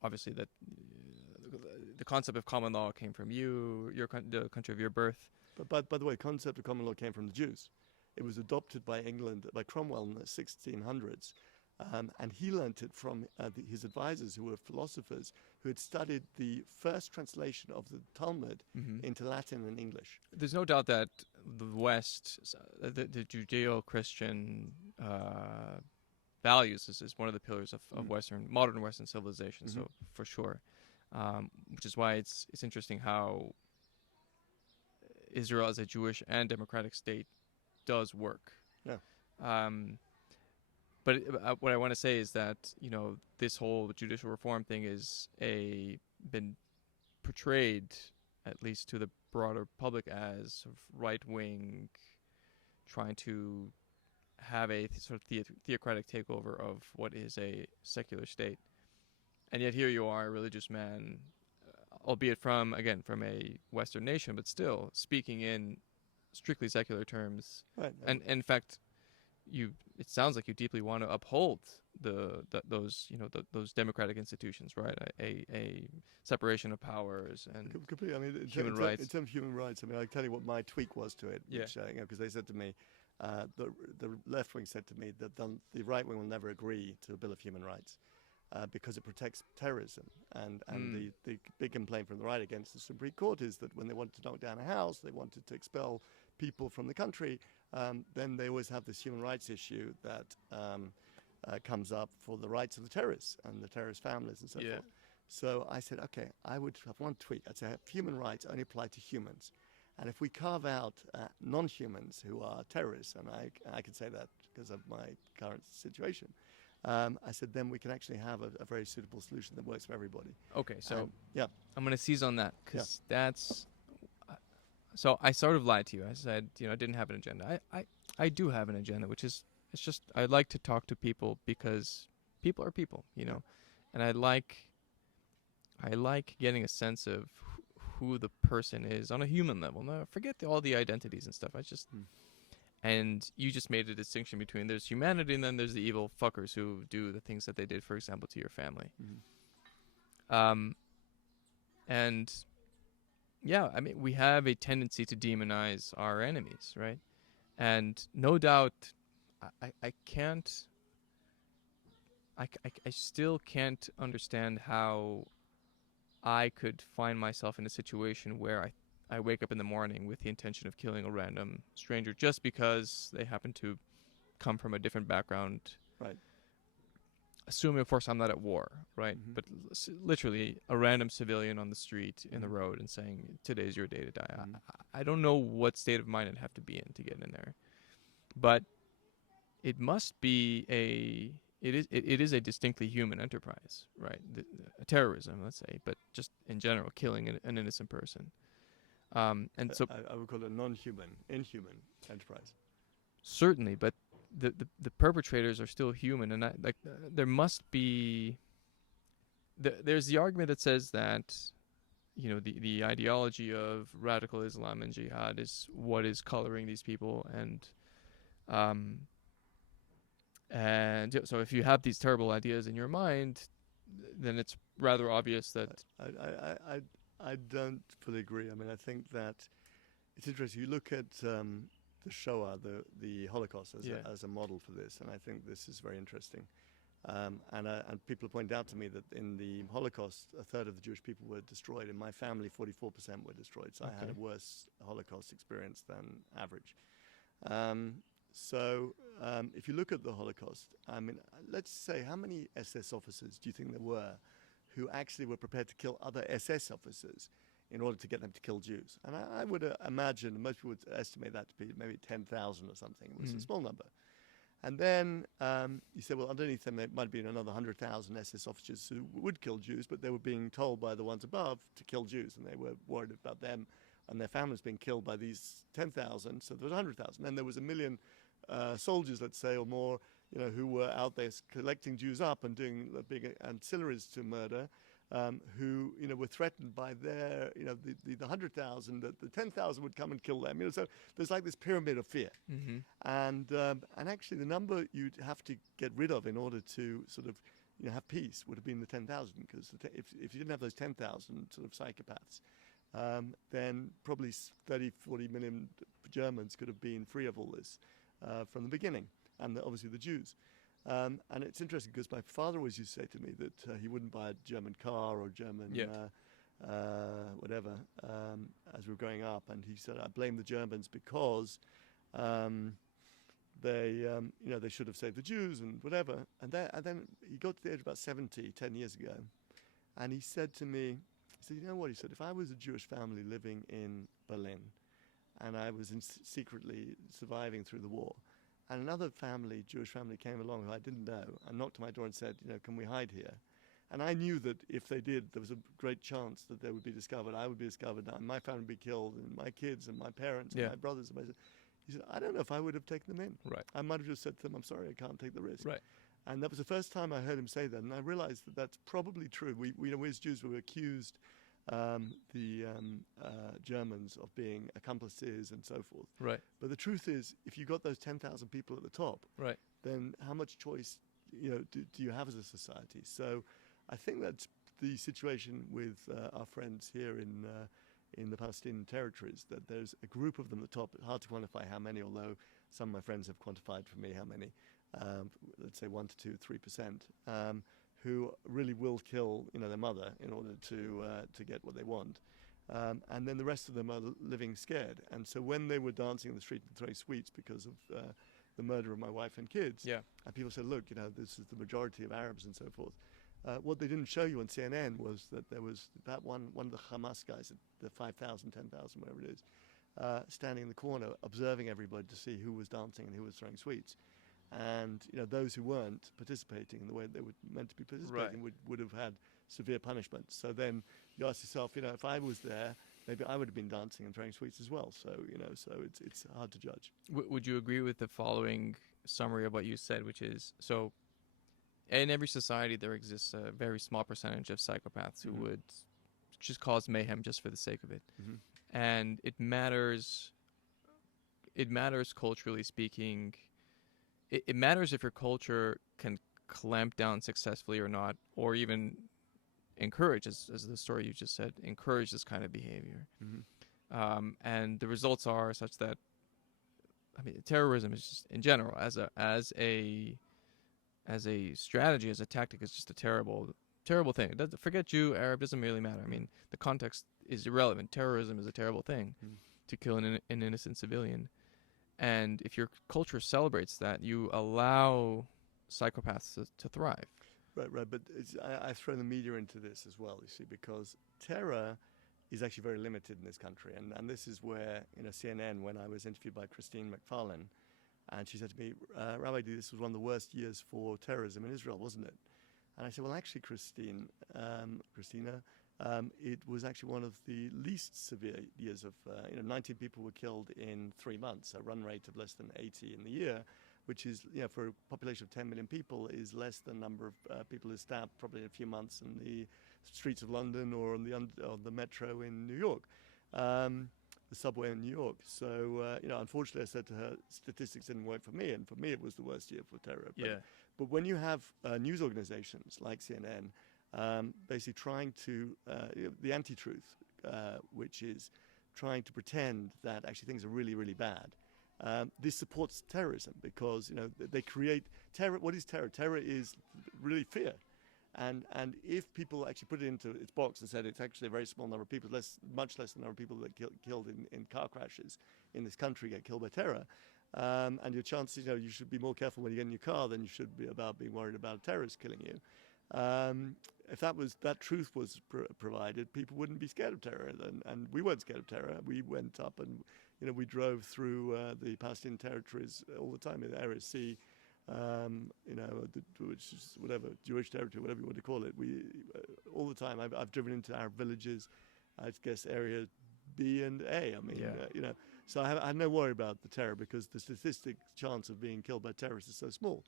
obviously, that the concept of common law came from you, the country of your birth. But by the way, the concept of common law came from the Jews. It was adopted by England, by Cromwell in the 1600s. And he learnt it from his advisors, who were philosophers, who had studied the first translation of the Talmud into Latin and English. There's no doubt that the West, the Judeo-Christian values is one of the pillars of modern Western civilization. So for sure, which is why it's interesting how Israel as a Jewish and democratic state does work. Yeah. But what I want to say is that this whole judicial reform thing is been portrayed, at least to the broader public, as sort of right-wing, trying to have a sort of theocratic takeover of what is a secular state, and yet here you are, a religious man, albeit from a Western nation, but still speaking in strictly secular terms, Right. And in fact, it sounds like you deeply want to uphold those democratic institutions, right? A separation of powers and completely. I mean, human rights. In terms of human rights, I mean, I tell you what my tweak was to it. Which, because they said to me, the left wing said to me that the right wing will never agree to a Bill of Human Rights because it protects terrorism. And the big complaint from the right against the Supreme Court is that when they wanted to knock down a house, they wanted to expel people from the country, then they always have this human rights issue that comes up for the rights of the terrorists and the terrorist families and so forth. So I said, okay, I would have one tweak. I'd say human rights only apply to humans. And if we carve out non-humans who are terrorists, and I can say that because of my current situation, I said then we can actually have a very suitable solution that works for everybody. Okay, so I'm going to seize on that, because that's... So I sort of lied to you. I said, I didn't have an agenda. I do have an agenda, which is, it's just, I like to talk to people because people are people, and I like getting a sense of who the person is on a human level. Now, forget all the identities and stuff. And you just made a distinction between there's humanity and then there's the evil fuckers who do the things that they did, for example, to your family. And yeah, I mean, we have a tendency to demonize our enemies, right? And no doubt, I still can't understand how I could find myself in a situation where I wake up in the morning with the intention of killing a random stranger just because they happen to come from a different background. Right. assuming, of course, I'm not at war, right? Mhm. But literally a random civilian on the street, in the Mhm. road, and saying, today's your day to die. Mhm. I don't know what state of mind I'd have to be in to get in there. But it must be it is a distinctly human enterprise, right? Terrorism, let's say, but just in general, killing an innocent person. And so I would call it non-human, inhuman enterprise. certainly, but the perpetrators are still human, and there must be. There's the argument that says that, the ideology of radical Islam and jihad is what is coloring these people, um, and so if you have these terrible ideas in your mind, then it's rather obvious that I don't fully agree. I mean, I think that it's interesting. You look at the Shoah, the Holocaust, as a model for this, and I think this is very interesting. And people point out to me that in the Holocaust, a third of the Jewish people were destroyed. In my family, 44% were destroyed. So I had a worse Holocaust experience than average. If you look at the Holocaust, I mean, let's say, how many SS officers do you think there were who actually were prepared to kill other SS officers in order to get them to kill Jews? And I would imagine, most people would estimate that to be maybe 10,000 or something. It was a small number. And then you say, well, underneath them, there might have been another 100,000 SS officers who would kill Jews, but they were being told by the ones above to kill Jews, and they were worried about them and their families being killed by these 10,000. So there was 100,000. Then there was 1 million soldiers, let's say, or more, who were out there collecting Jews up and doing big ancillaries to murder, who, were threatened by their, the 100,000, that the 10,000 would come and kill them. So there's like this pyramid of fear. Mm-hmm. And actually the number you'd have to get rid of in order to sort of, have peace would have been the 10,000, because if you didn't have those 10,000 sort of psychopaths, then probably 30, 40 million Germans could have been free of all this from the beginning, and obviously the Jews. And it's interesting because my father always used to say to me that he wouldn't buy a German car or German whatever as we were growing up. And he said, I blame the Germans because they should have saved the Jews and whatever. And then he got to the age of about 70, 10 years ago. And he said to me, you know what? He said, if I was a Jewish family living in Berlin and I was secretly surviving through the war, and another Jewish family came along who I didn't know and knocked on my door and said, can we hide here? And I knew that if they did, there was a great chance that they would be discovered. I would be discovered, and my family would be killed, and my kids and my parents and my brothers. He said, I don't know if I would have taken them in. Right. I might have just said to them, I'm sorry, I can't take the risk. Right. And that was the first time I heard him say that, and I realized that that's probably true. We as Jews, we were accused the Germans of being accomplices and so forth. Right. But the truth is, if you got those 10,000 people at the top, right, then how much choice do you have as a society? So I think that's the situation with our friends here in the Palestinian territories, that there's a group of them at the top. Hard to quantify how many, although some of my friends have quantified for me how many, let's say 1 to 2, 3%, who really will kill their mother in order to get what they want. And then the rest of them are living scared. And so when they were dancing in the street and throwing sweets because of the murder of my wife and kids, and people said, look, this is the majority of Arabs and so forth. What they didn't show you on CNN was that there was that one of the Hamas guys, the 5,000, 10,000, whatever it is, standing in the corner observing everybody to see who was dancing and who was throwing sweets. And those who weren't participating in the way they were meant to be participating would have had severe punishment. So then you ask yourself, if I was there, maybe I would have been dancing and throwing sweets as well. So so it's hard to judge. Would you agree with the following summary of what you said, which is, so in every society there exists a very small percentage of psychopaths who would just cause mayhem just for the sake of it, and it matters culturally speaking. It matters if your culture can clamp down successfully or not, or even encourage, as the story you just said, encourage this kind of behavior. And the results are such that, terrorism is just, in general, as a strategy, as a tactic, is just a terrible thing. Forget Jew, Arab, doesn't really matter. The context is irrelevant. Terrorism is a terrible thing, to kill an innocent civilian. And if your culture celebrates that, you allow psychopaths to thrive. Right. But I throw the media into this as well, you see, because terror is actually very limited in this country. And this is where, CNN, when I was interviewed by Christine McFarlane, and she said to me, Rabbi Dee, this was one of the worst years for terrorism in Israel, wasn't it? And I said, well, actually, Christina, it was actually one of the least severe years of, 19 people were killed in 3 months, a run rate of less than 80 in the year, which is, for a population of 10 million people, is less than the number of people who stabbed probably in a few months in the streets of London or on the metro in New York, the subway in New York. So, unfortunately, I said to her, statistics didn't work for me, and for me, it was the worst year for terror. But when you have news organizations like CNN basically trying to, the anti-truth, which is trying to pretend that actually things are really, really bad, this supports terrorism because, they create terror. What is terror? Terror is really fear. And if people actually put it into its box and said it's actually a very small number of people, much less than the number of people that killed in car crashes in this country get killed by terror, and your chances, you should be more careful when you get in your car than you should be about being worried about a terrorist killing you. If that truth was provided, people wouldn't be scared of terror, and we weren't scared of terror. We went up and we drove through the Palestinian territories all the time in Area C, which is whatever Jewish territory, whatever you want to call it. We all the time. I've driven into Arab villages. I guess Area B and A. I mean, so I had no worry about the terror because the statistic chance of being killed by terrorists is so small.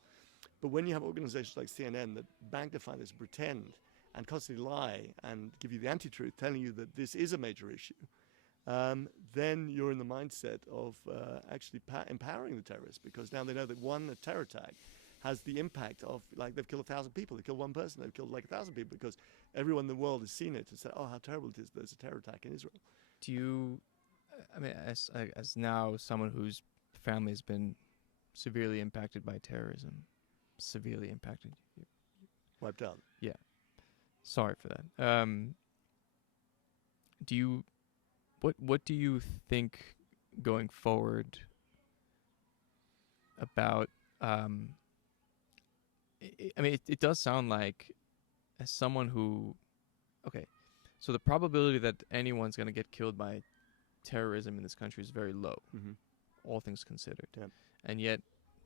But when you have organizations like CNN that magnify this, pretend, and constantly lie and give you the anti-truth, telling you that this is a major issue, then you're in the mindset of actually empowering the terrorists, because now they know that a terror attack has the impact of, like, they've killed 1,000 people. They killed one person, they've killed like 1,000 people, because everyone in the world has seen it and said, oh, how terrible it is there's a terror attack in Israel. Do you, as now someone whose family has been severely impacted by terrorism, severely impacted, Wiped out. Yeah. Sorry for that. What do you think going forward about? It does sound like, as someone who, so the probability that anyone's going to get killed by terrorism in this country is very low, all things considered. Yep. And yet,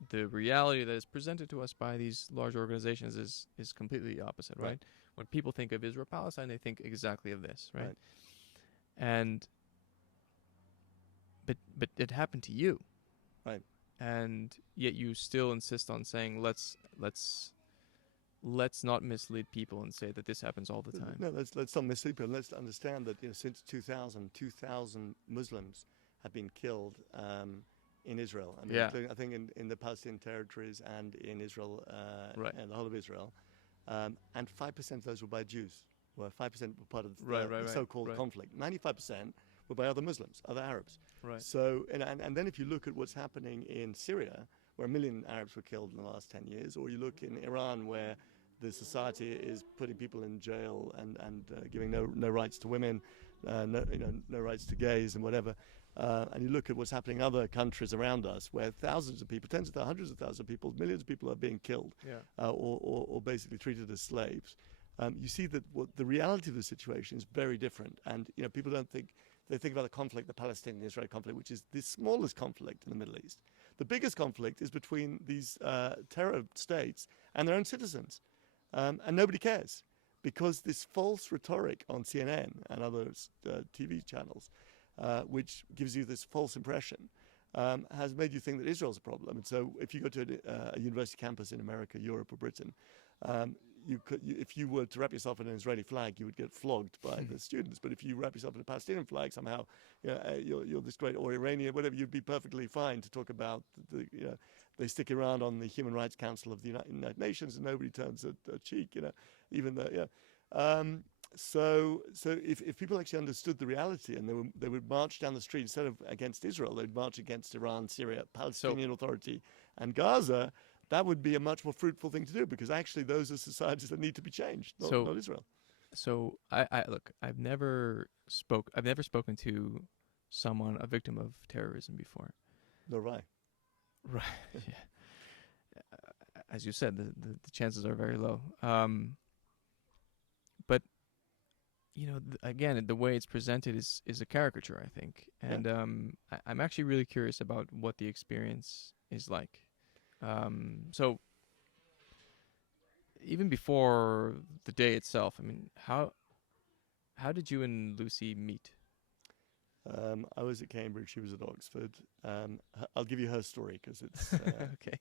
the reality that is presented to us by these large organizations is completely the opposite, right? When people think of Israel-Palestine, they think exactly of this, right? And but it happened to you, right? And yet you still insist on saying let's not mislead people and say that this happens all the time. No, let's not mislead people. Let's understand that since 2,000 Muslims have been killed in Israel. I think in the Palestinian territories and in Israel, and the whole of Israel, and 5% of those were by Jews. Well, 5% were part of the so-called conflict. 95% were by other Muslims, other Arabs. Right. So, and then if you look at what's happening in Syria, where 1 million Arabs were killed in the last 10 years, or you look in Iran, where the society is putting people in jail and giving no rights to women, no rights to gays and whatever. And you look at what's happening in other countries around us, where thousands of people, tens of thousands, hundreds of thousands of people, millions of people are being killed, or basically treated as slaves. You see that the reality of the situation is very different. And people don't think, they think about the conflict, the Palestinian-Israeli conflict, which is the smallest conflict in the Middle East. The biggest conflict is between these terror states and their own citizens. And nobody cares, because this false rhetoric on CNN and other TV channels, which gives you this false impression, has made you think that Israel's a problem. And so if you go to a university campus in America, Europe, or Britain, if you were to wrap yourself in an Israeli flag, you would get flogged by the students. But if you wrap yourself in a Palestinian flag, somehow you're this great, or Iranian, whatever, you'd be perfectly fine to talk about they stick around on the Human Rights Council of the United Nations, and nobody turns a cheek, even though, So if people actually understood the reality, and they would march down the street, instead of against Israel, they'd march against Iran, Syria, Palestinian Authority, and Gaza, that would be a much more fruitful thing to do, because actually those are societies that need to be changed, not Israel. So I look, I've never spoken to someone, a victim of terrorism, before. No, right. Right. Yeah. as you said, the chances are very low. But again, the way it's presented is a caricature, I think, and I'm actually really curious about what the experience is like. So even before the day itself, I mean, how did you and Lucy meet? I was at Cambridge, she was at Oxford. I'll give you her story because it's. Okay.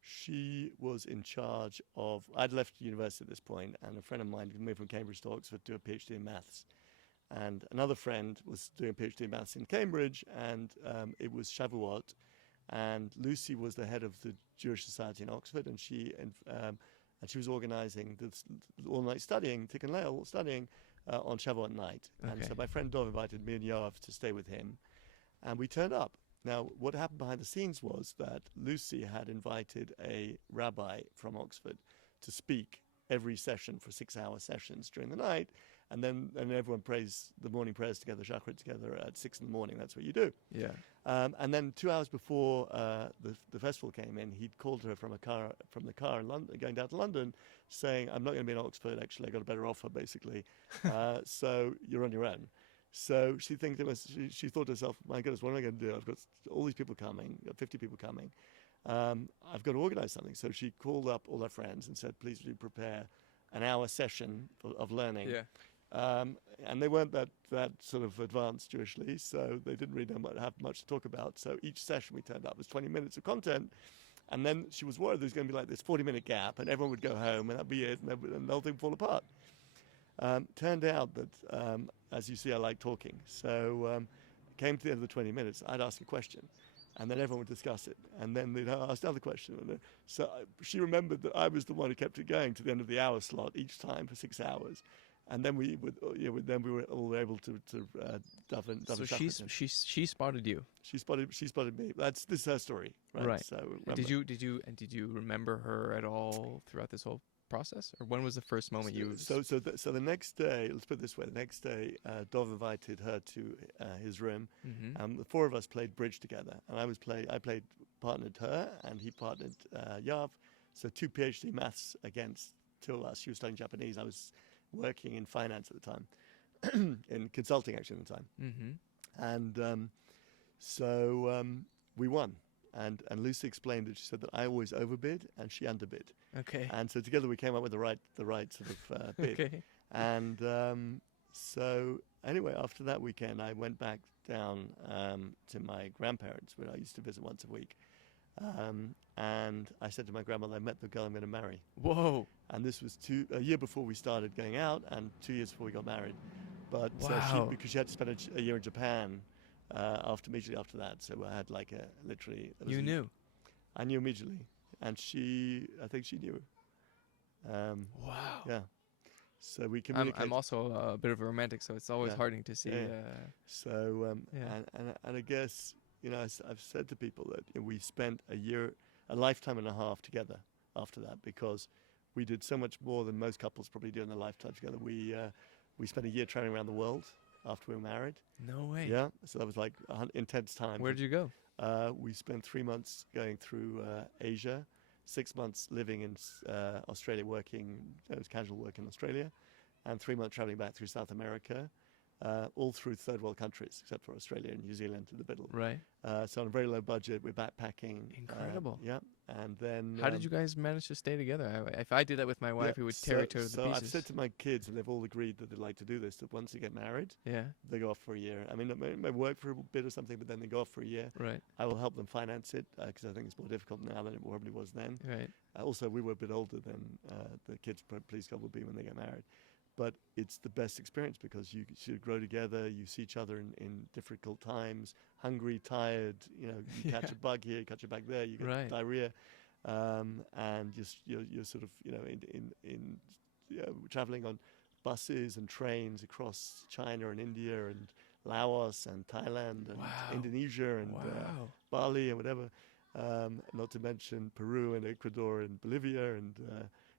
She was in charge of. I'd left university at this point, and a friend of mine moved from Cambridge to Oxford to do a PhD in maths. And another friend was doing a PhD in maths in Cambridge, and it was Shavuot. And Lucy was the head of the Jewish Society in Oxford, and she was organising this all-night studying, Tikkun Leil studying on Shavuot night. Okay. And so my friend Dov invited me and Yoav to stay with him, and we turned up. Now, what happened behind the scenes was that Lucy had invited a rabbi from Oxford to speak every session for 6-hour sessions during the night, and then everyone prays the morning prayers together, Shachrit together at 6 in the morning. That's what you do. Yeah. And then 2 hours before the festival came in, he'd called her from the car in London, going down to London, saying, "I'm not going to be in Oxford. Actually, I got a better offer, basically. So you're on your own." So she thought to herself, "My goodness, what am I going to do? I've got all these people coming, 50 people coming. I've got to organize something." So she called up all her friends and said, "Please do prepare an hour session of learning." Yeah. And they weren't that sort of advanced Jewishly, so they didn't really have much to talk about. So each session we turned up was 20 minutes of content. And then she was worried there was going to be like this 40-minute gap, and everyone would go home, and that'd be it, and the whole thing would fall apart. Turned out that, as you see, I like talking. So came to the end of the 20 minutes, I'd ask a question, and then everyone would discuss it, and then they'd ask another question. And so she remembered that I was the one who kept it going to the end of the hour slot each time for 6 hours. And then we were all able to daven. So she spotted you. She spotted me. This is her story, right? Right. So Did you remember her at all throughout this whole process, or when was the first moment you? So the next day, let's put it this way: the next day, Dov invited her to his room. Mm-hmm. The four of us played bridge together, and I partnered her, and he partnered Yav. So 2 PhD maths against 2 of us. She was studying Japanese. I was working in finance at the time, in consulting actually at the time. Mm-hmm. And so we won. And Lucy explained that she said that I always overbid and she underbid. Okay. And so together we came up with the right sort of bid. Okay. And so anyway, after that weekend, I went back down to my grandparents, where I used to visit once a week. And I said to my grandmother, "I met the girl I'm going to marry." Whoa. And this was a year before we started going out, and 2 years before we got married. But Wow. because she had to spend a year in Japan immediately after that, so I had like literally. You knew. I knew immediately, and I think she knew. Wow. Yeah. So we communicated. I'm also a bit of a romantic, so it's always heartening to see. So Yeah. and I guess I've said to people that we spent a lifetime and a half together after that, because we did so much more than most couples probably do in their lifetime together. We spent a year traveling around the world after we were married. No way. Yeah, so that was like intense time. Where did you go? We spent 3 months going through Asia, 6 months living in Australia, working. It was casual work in Australia, and 3 months traveling back through South America, all through third world countries, except for Australia and New Zealand in the middle. Right. So on a very low budget, we're backpacking. Incredible. Yeah, and then. How did you guys manage to stay together? If I did that with my wife, it would tear each other to So pieces. I've said to my kids, and they've all agreed that they'd like to do this, that once they get married, Yeah. they go off for a year. I mean, it may work for a bit or something, but then they go off for a year. Right. I will help them finance it, because I think it's more difficult now than it probably was then. Right. Also, we were a bit older than the kids, please God, will be when they get married. But it's the best experience, because you grow together, you see each other in difficult times, hungry, tired, you catch a bug here, you catch a bug there, you get diarrhea, and you're sort of, traveling on buses and trains across China and India and Laos and Thailand and Indonesia and Bali and whatever, not to mention Peru and Ecuador and Bolivia and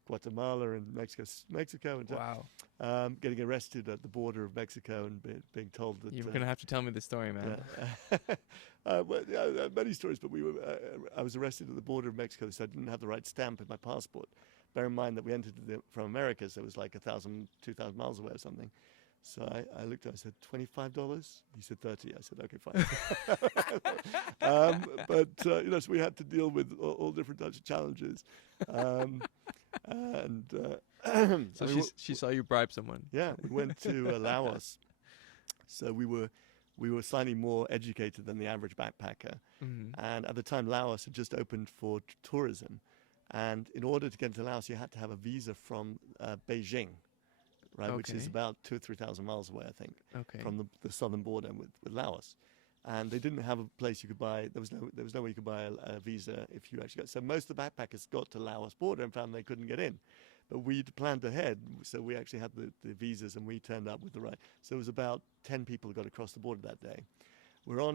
Guatemala and Mexico, and Wow. getting arrested at the border of Mexico and being told that You're going to have to tell me the story, man. well, many stories, but I was arrested at the border of Mexico, so I didn't have the right stamp in my passport. Bear in mind that we entered from America, so it was like 1,000, 2,000 miles away or something. So I looked at it, I said, $25? He said 30. I said, okay, fine. So we had to deal with all different types of challenges. So she saw you bribe someone. Yeah, we went to Laos. So we were slightly more educated than the average backpacker. Mm-hmm. And at the time, Laos had just opened for tourism. And in order to get into Laos, you had to have a visa from Beijing, right, which is about 2,000 or 3,000 miles away, I think, from the southern border with Laos. And they didn't have a place you could buy. There was no way you could buy a visa if you actually got. So most of the backpackers got to Laos border and found they couldn't get in. But we'd planned ahead, so we actually had the visas, and we turned up with the right. So it was about 10 people who got across the border that day. We're on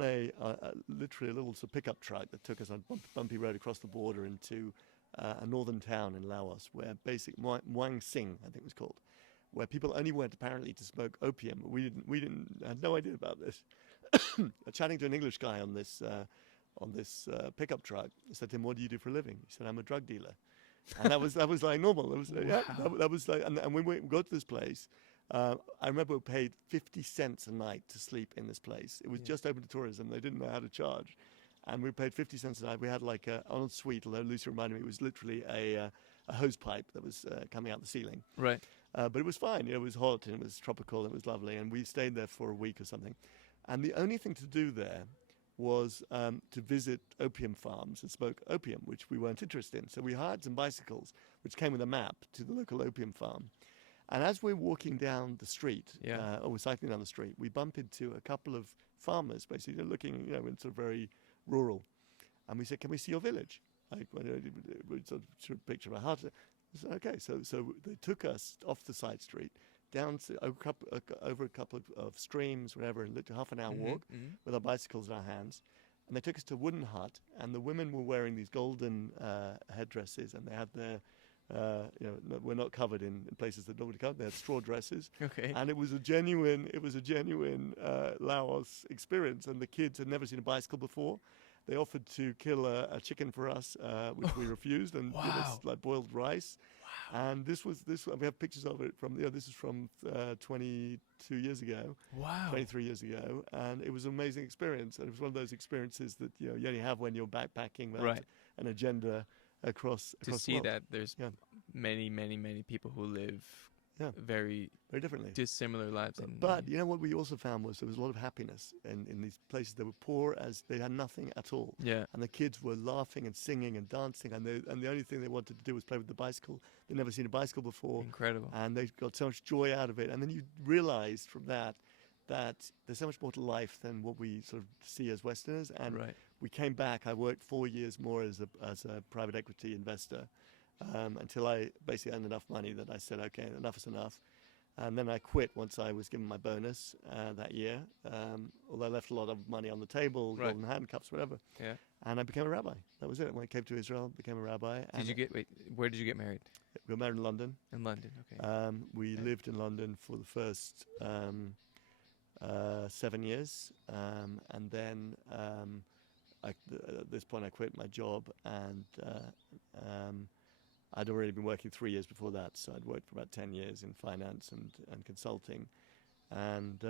literally a little pickup truck that took us on a bumpy road across the border into a northern town in Laos, where Muang Sing, I think it was called, where people only went apparently to smoke opium. We had no idea about this. Chatting to an English guy on this pickup truck, I said to him, "What do you do for a living?" He said, "I'm a drug dealer." And that was like normal. That was like, and when we go to this place, I remember we paid 50 cents a night to sleep in this place. It was just open to tourism. They didn't know how to charge. And we paid 50 cents a night. We had like an ensuite, although Lucy reminded me it was literally a hose pipe that was coming out the ceiling. Right. But it was fine. It was hot and it was tropical and it was lovely. And we stayed there for a week or something. And the only thing to do there was to visit opium farms and smoke opium, which we weren't interested in. So we hired some bicycles, which came with a map to the local opium farm. And as we're walking down the street, or we're cycling down the street, we bump into a couple of farmers, basically looking, in sort of very rural. And we said, "Can we see your village?" Like, we sort of picture of a hut. I said, okay, so they took us off the side street, down to over a couple of streams, whatever, and looked at half an hour walk with our bicycles in our hands. And they took us to a wooden hut, and the women were wearing these golden headdresses, and they had their, we're not covered in places that nobody covered. They had straw dresses, and it was a genuine Laos experience. And the kids had never seen a bicycle before. They offered to kill a chicken for us, which we refused, and give us like boiled rice. Wow. And this we have pictures of it from, this is from 22 years ago. Wow. 23 years ago. And it was an amazing experience. And it was one of those experiences that, you only have when you're backpacking without an agenda across to see that there's many, many, many people who live very differently, dissimilar lives. But you know what we also found was there was a lot of happiness in these places. They were poor as they had nothing at all. Yeah. And the kids were laughing and singing and dancing, and the only thing they wanted to do was play with the bicycle. They'd never seen a bicycle before. Incredible. And they got so much joy out of it. And then you realized from that there's so much more to life than what we sort of see as Westerners. And we came back. I worked 4 years more as a private equity investor. Until I basically earned enough money that I said, okay, enough is enough. And then I quit once I was given my bonus that year, although I left a lot of money on the table, golden handcuffs, whatever. Yeah. And I became a rabbi. That was it. When I came to Israel, became a rabbi. Where did you get married? We got married in London. In London, okay. We lived in London for the first 7 years. And then at this point I quit my job, and I'd already been working 3 years before that, so I'd worked for about 10 years in finance and consulting. And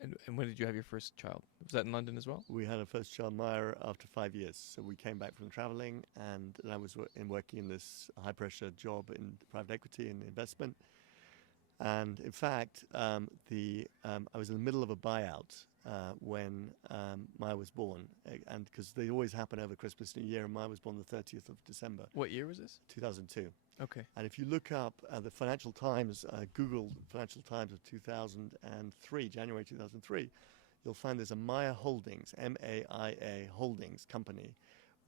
and when did you have your first child? Was that in London as well? We had our first child, Maia, after 5 years. So we came back from traveling, and I was working in this high-pressure job in private equity and investment. And in fact, I was in the middle of a buyout when Maia was born, and because they always happen over Christmas and New Year, and Maia was born the 30th of December. What year was this? 2002. Okay. And if you look up the Financial Times, Google Financial Times of 2003, January 2003, you'll find there's a Maia Holdings, M-A-I-A Holdings company,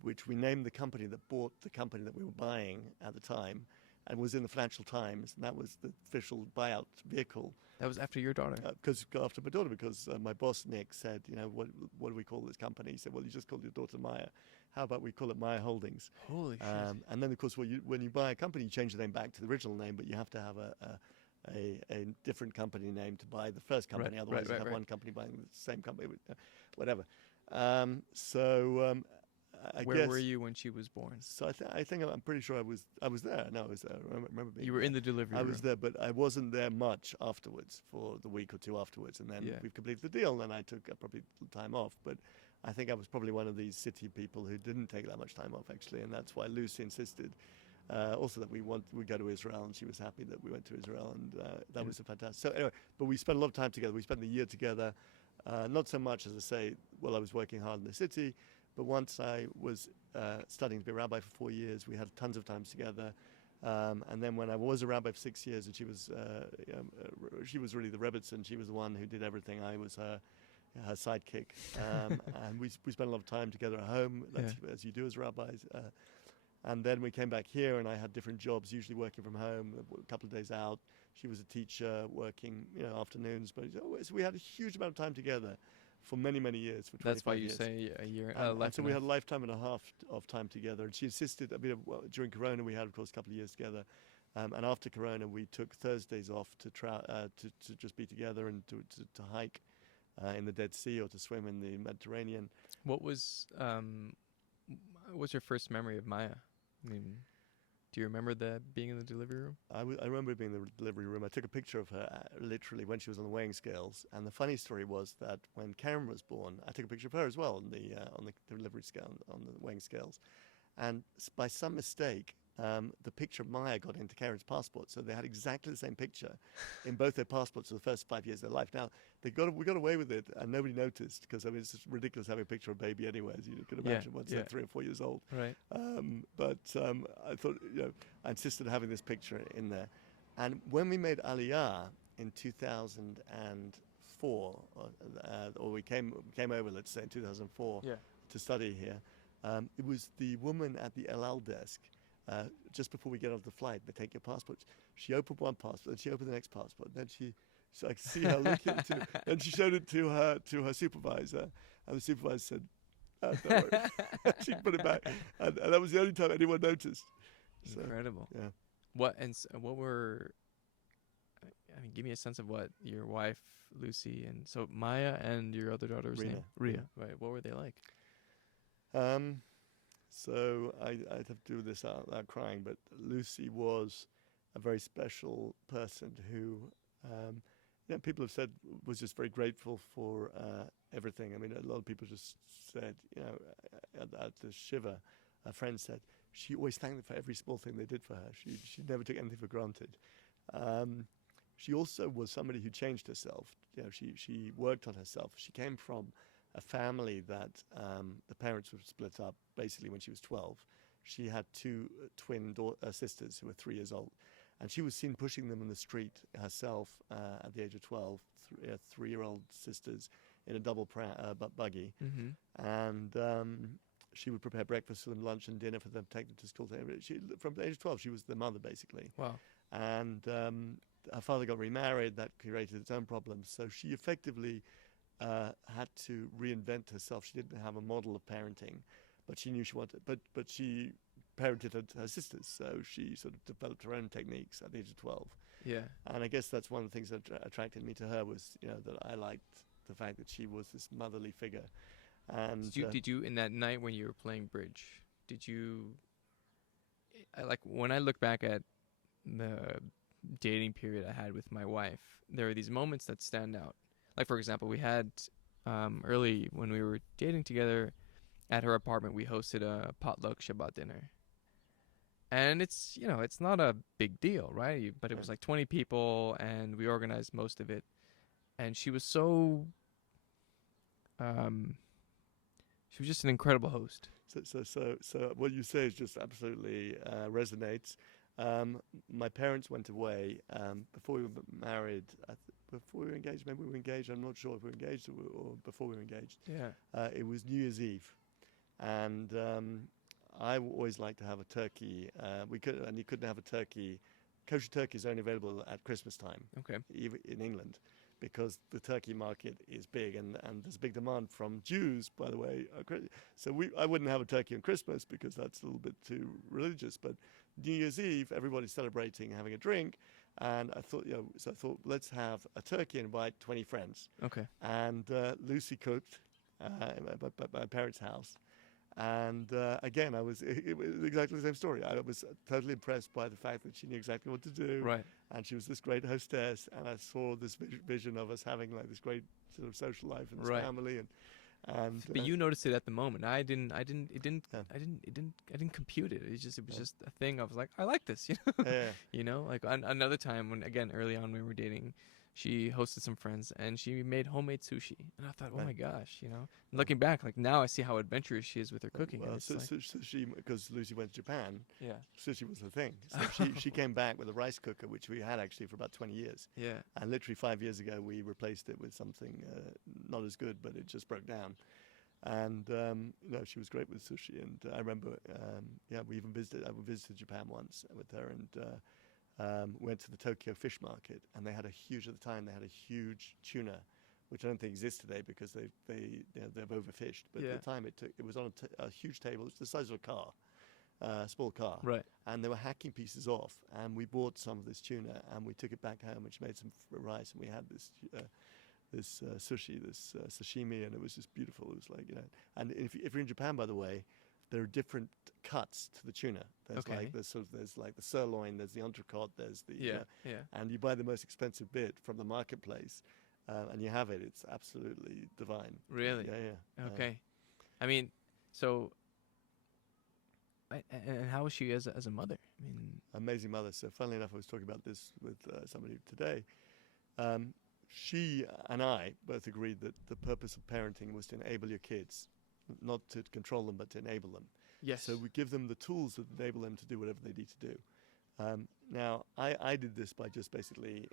which we named the company that bought the company that we were buying at the time. and was in the Financial Times, and that was the official buyout vehicle. That was after your daughter. Because after my daughter, because my boss Nick said, what do we call this company? He said, well, you just called your daughter Maia. How about we call it Maia Holdings? Holy shit. And then of course, when you buy a company, you change the name back to the original name, but you have to have a different company name to buy the first company. Right, Otherwise, right, you have right. one company buying the same company, whatever. I Where guess, were you when she was born? So I'm pretty sure I was there. No, I was there. I remember being You were there. in the delivery I room. was there, but I wasn't there much afterwards for the week or two afterwards. And then Yeah. we completed the deal, and I took probably time off. But I think I was probably one of these city people who didn't take that much time off, actually. And that's why Lucy insisted also that we go to Israel, and she was happy that we went to Israel. And that was a fantastic. So anyway, but we spent a lot of time together. We spent the year together. Not so much, as I say, while I was working hard in the city, but once I was studying to be a rabbi for 4 years, we had tons of times together. And then when I was a rabbi for 6 years, and she was really the Rebbitzin, she was the one who did everything. I was her sidekick. And we spent a lot of time together at home, as you do as rabbis. And then we came back here, and I had different jobs, usually working from home, a couple of days out. She was a teacher, working afternoons. But we had a huge amount of time together for many, many years. For 25 That's why you years. say a year. And so we had a lifetime and a half of time together. And she insisted. During Corona, we had, of course, a couple of years together. And after Corona, we took Thursdays off to just be together and to hike in the Dead Sea or to swim in the Mediterranean. What was your first memory of Maia? I mean, do you remember being in the delivery room? I remember being in the delivery room. I took a picture of her literally when she was on the weighing scales. And the funny story was that when Karen was born, I took a picture of her as well on the delivery scale, on the weighing scales. And by some mistake, the picture of Maia got into Karen's passport, so they had exactly the same picture in both their passports for the first 5 years of their life. Now we got away with it, and nobody noticed, because I mean it's just ridiculous having a picture of a baby anyway, as you can imagine, once they're 3 or 4 years old. Right. But I thought, I insisted on having this picture in there, and when we made Aliyah in 2004, or we came over, let's say in 2004, to study here, it was the woman at the El Al desk. Just before we get off the flight, they take your passports. She opened one passport, then she opened the next passport. Then I could see her looking at it, and she showed it to her supervisor, and the supervisor said, "Oh, don't worry." She put it back, and that was the only time anyone noticed. So, incredible. Yeah. What were? I mean, give me a sense of what your wife Lucy and so Maia and your other daughter's Rina. name. Rina. Right. What were they like? So I'd have to do this out crying, but Lucy was a very special person who, people have said was just very grateful for everything. I mean, a lot of people just said, at the shiva, a friend said, she always thanked them for every small thing they did for her. She never took anything for granted. She also was somebody who changed herself. She worked on herself. She came from a family that the parents were split up basically when she was 12. She had two twin sisters who were 3 years old, and she was seen pushing them in the street herself at the age of 12, 3-year-old sisters in a double buggy. Mm-hmm. And she would prepare breakfast for them, lunch and dinner for them, take them to school. From the age of 12, she was their mother basically. Wow. And her father got remarried. That created its own problems. So she effectively had to reinvent herself. She didn't have a model of parenting, but she knew she wanted. But she parented her sisters, so she sort of developed her own techniques at the age of 12. Yeah. And I guess that's one of the things that attracted me to her was, that I liked the fact that she was this motherly figure. And did you in that night when you were playing bridge? When I look back at the dating period I had with my wife, there are these moments that stand out. Like, for example, we had early when we were dating together at her apartment, we hosted a potluck Shabbat dinner. And it's not a big deal, right? But it was like 20 people, and we organized most of it. And she was she was just an incredible host. So what you say is just absolutely resonates. My parents went away before we were married. Before we were engaged, maybe we were engaged. I'm not sure if we were engaged or before we were engaged. Yeah. It was New Year's Eve, and I always like to have a turkey. You couldn't have a turkey. Kosher turkey is only available at Christmas time, Okay. even in England, because the turkey market is big, and there's a big demand from Jews, by the way. So I wouldn't have a turkey on Christmas because that's a little bit too religious. But New Year's Eve, everybody's celebrating, having a drink, and I thought, let's have a turkey and invite 20 friends. Okay. And Lucy cooked at my parents' house. And again, it was exactly the same story. I was totally impressed by the fact that she knew exactly what to do. Right. And she was this great hostess. And I saw this vision of us having like this great sort of social life and this Right. family. And But you noticed it at the moment. I didn't Yeah. compute it. It was just a thing. I was like, I like this, you know. Yeah. You know, like another time when, again, early on when we were dating, she hosted some friends and she made homemade sushi. And I thought, oh my gosh, you know. Looking back, like now I see how adventurous she is with her cooking. Well, and it's like, sushi, because Lucy went to Japan, yeah, sushi was her thing. So she came back with a rice cooker, which we had actually for about 20 years. yeah, And literally 5 years ago, we replaced it with something not as good, but it just broke down. And she was great with sushi. And I remember, we even visited. I visited Japan once with her, and went to the Tokyo fish market. And they had a huge huge tuna, which I don't think exists today because they've overfished. But Yeah. at the time, it was on a huge table. It's the size of a car. Small car, right, and they were hacking pieces off, and we bought some of this tuna, and we took it back home, and she made some rice, and we had this sushi, this sashimi, and it was just beautiful. It was like, and if you're in Japan, by the way, there are different cuts to the tuna. There's Okay. there's like the sirloin, there's the entrecote, there's the yeah, and you buy the most expensive bit from the marketplace, and you have it. It's absolutely divine. really, Yeah. okay. I mean, so, and how was she as a mother? I mean, Amazing mother. So funnily enough, I was talking about this with somebody today. She and I both agreed that the purpose of parenting was to enable your kids, not to control them, but to enable them. yes, So we give them the tools that enable them to do whatever they need to do. Now, I did this by just basically,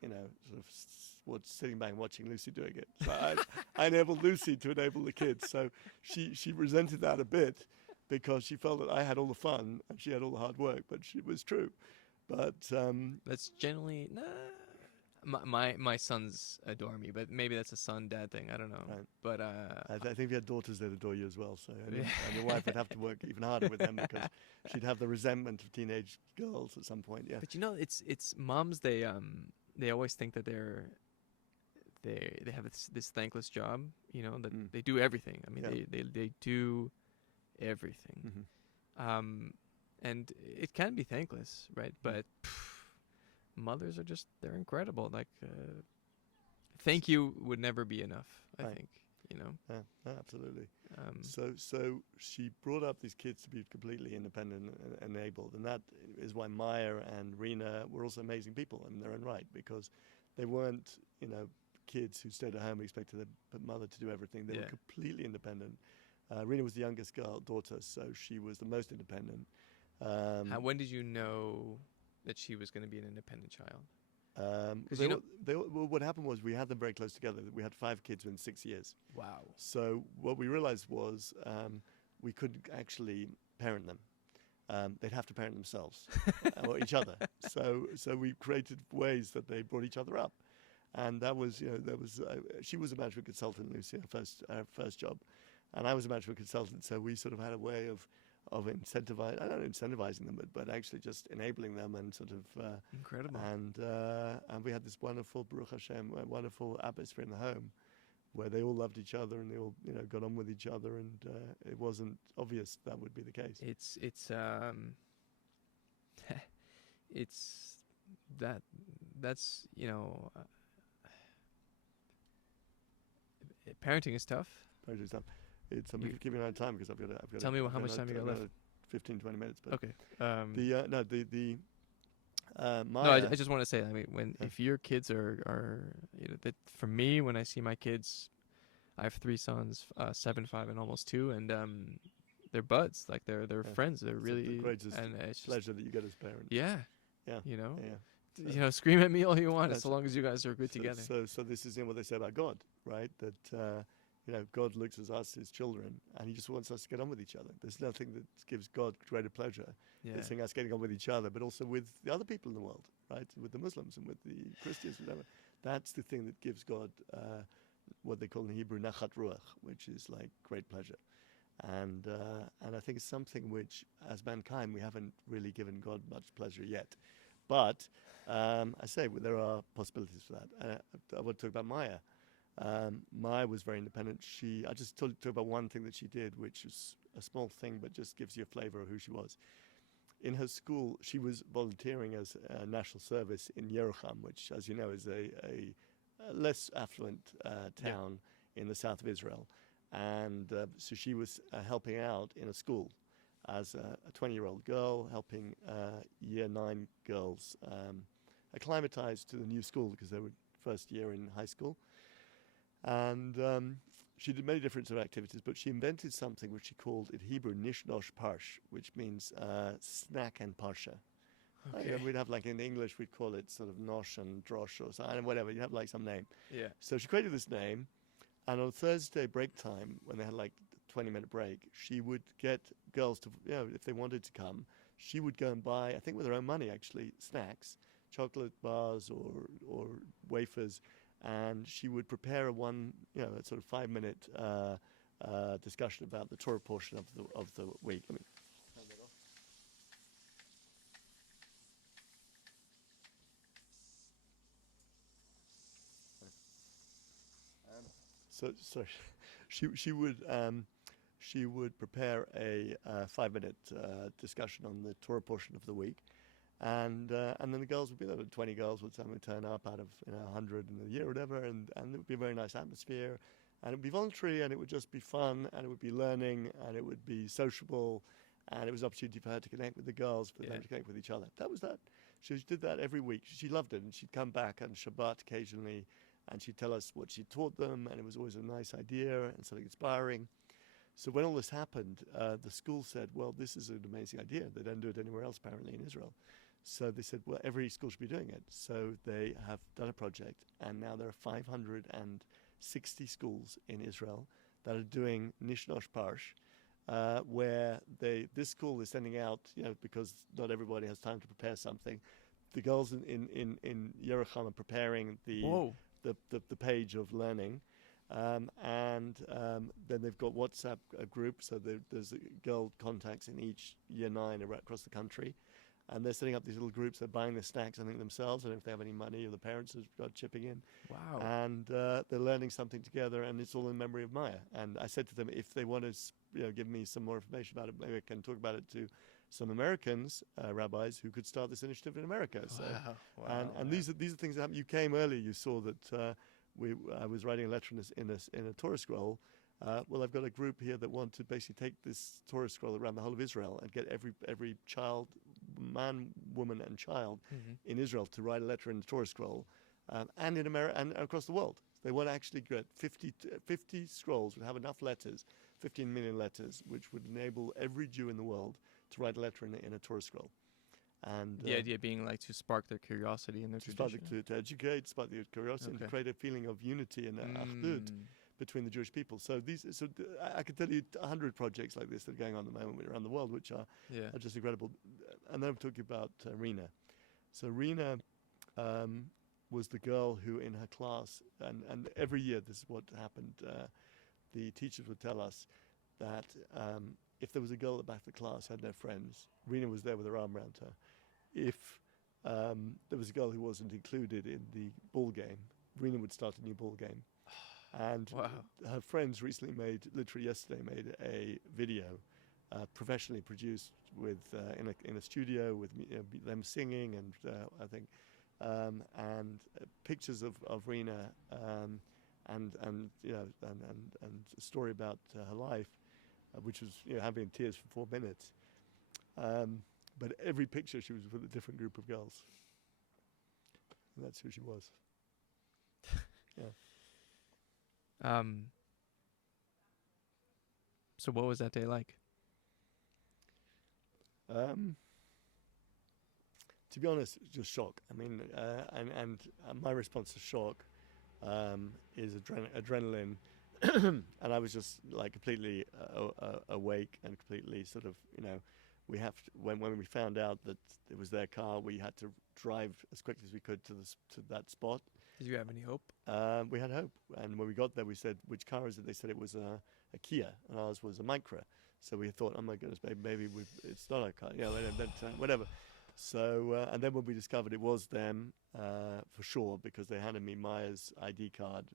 sort of sitting back and watching Lucy doing it. So I enabled Lucy to enable the kids. So she resented that a bit because she felt that I had all the fun and she had all the hard work, but it was true. But that's generally my sons adore me, but maybe that's a son-dad thing. I don't know. Right. But I think if you had daughters, they'd adore you as well. So and your wife would have to work even harder with them because she'd have the resentment of teenage girls at some point. Yeah. But it's moms. They always think that they have this thankless job. You know that they do everything. I mean, they do everything. Mm-hmm. And it can be thankless, right? But mothers are they're incredible. Like, thank you would never be enough, I Right. think, you know? Yeah, absolutely. So she brought up these kids to be completely independent and enabled. And that is why Maia and Rina were also amazing people in their own right, because they weren't, kids who stayed at home and expected their mother to do everything. They were completely independent. Rina was the youngest daughter, so she was the most independent. When did you know that she was going to be an independent child? What happened was we had them very close together. We had 5 kids within 6 years. Wow. So what we realized was we couldn't actually parent them. They'd have to parent themselves or each other. So we created ways that they brought each other up. And that was, she was a management consultant, Lucy, her first job. And I was a management consultant. So we sort of had a way of incentivizing them, but actually just enabling them and sort of Incredible. And we had this wonderful, Baruch Hashem, wonderful atmosphere in the home, where they all loved each other and they all got on with each other, and it wasn't obvious that would be the case. It's that's parenting is tough. Parenting stuff. I'm keeping an eye on time because I've got to. Tell me how much time you got left. 15, 20 minutes. But Okay. Maia, I just want to say, I mean, if your kids are that for me, when I see my kids, I have 3 sons, 7, 5, and almost 2, and they're buds, like they're friends. They're really, the greatest and it's just, pleasure that you get as a parent. Yeah. Yeah. Yeah. Scream at me all you want, as long as you guys are good together. So this is what they say about God, right? That God looks at us, his children, and he just wants us to get on with each other. There's nothing that gives God greater pleasure than seeing us getting on with each other, but also with the other people in the world, right? With the Muslims and with the Christians, whatever. That's the thing that gives God what they call in Hebrew nachat ruach, which is like great pleasure. And I think it's something which, as mankind, we haven't really given God much pleasure yet. But I say there are possibilities for that. I want to talk about Maia. Maia was very independent. I just talk about one thing that she did, which is a small thing, but just gives you a flavor of who she was. In her school, she was volunteering as a national service in Yerucham, which, as you know, is a less affluent town in the south of Israel. And so she was helping out in a school as a 20-year-old girl, helping year 9 girls acclimatize to the new school because they were first year in high school. And she did many different sort of activities, but she invented something which she called in Hebrew nishnosh parsh, which means snack and parsha. Okay. We'd have like in English, we'd call it sort of nosh and drosh or something, whatever. You'd have like some name. Yeah. So she created this name, and on Thursday break time, when they had like 20-minute break, she would get girls to, if they wanted to come, she would go and buy, I think with her own money actually, snacks, chocolate bars or wafers, and she would prepare a sort of 5-minute discussion about the Torah portion of the week. Let me turn that off. So sorry, she would prepare a 5-minute discussion on the Torah portion of the week, and then the girls would be there. 20 girls would suddenly turn up out of 100 in a year or whatever, and it would be a very nice atmosphere, and it would be voluntary, and it would just be fun, and it would be learning, and it would be sociable, and it was an opportunity for her to connect with the girls, for them to connect with each other. That was that. She did that every week. She loved it, and she'd come back on Shabbat occasionally, and she'd tell us what she taught them, and it was always a nice idea and something inspiring. So when all this happened, the school said, well, this is an amazing idea. They don't do it anywhere else, apparently, in Israel. So they said, well, every school should be doing it. So they have done a project, and now there are 560 schools in Israel that are doing Nishnosh Parsh, where this school is sending out, because not everybody has time to prepare something. The girls in Yerucham are preparing the page of learning. And then they've got WhatsApp group, so there's girl contacts in each year 9 across the country, and they're setting up these little groups. They're buying the snacks, I think, themselves, and if they have any money, or the parents have got chipping in. Wow. And they're learning something together, and it's all in memory of Maia. And I said to them, if they want to give me some more information about it, maybe I can talk about it to some Americans, rabbis, who could start this initiative in America. So, and these are things that happen. You came earlier, you saw that I was writing a letter in a Torah scroll. Well, I've got a group here that want to basically take this Torah scroll around the whole of Israel and get every child, man, woman, and child in Israel to write a letter in the Torah scroll, and in America and across the world. They want to actually get 50 scrolls would have enough letters, 15 million letters, which would enable every Jew in the world to write a letter in a Torah scroll. And the idea being like to spark their curiosity and their tradition. To educate, spark their curiosity, and to create a feeling of unity and achdut between the Jewish people. So I could tell you 100 projects like this that are going on at the moment around the world, which are just incredible. And then I'm talking about Rina. So Rina was the girl who in her class, and every year this is what happened, the teachers would tell us that if there was a girl at the back of the class who had no friends, Rina was there with her arm around her. If there was a girl who wasn't included in the ball game, Rina would start a new ball game. And her friends literally yesterday, made a video, professionally produced in a studio with them singing and pictures of Rina and a story about her life, which was having tears for 4 minutes. But every picture she was with a different group of girls. And that's who she was. So what was that day like? To be honest, just shock. I mean, and my response to shock is adrenaline, and I was just like completely awake and completely sort of, we have to, when we found out that it was their car, we had to drive as quickly as we could to that spot. Did you have any hope? We had hope, and when we got there, we said, "Which car is it?" They said it was a Kia, and ours was a Micra. So we thought, "Oh my goodness, maybe it's not our car." Whatever. So and then when we discovered it was them for sure, because they handed me Maia's ID card.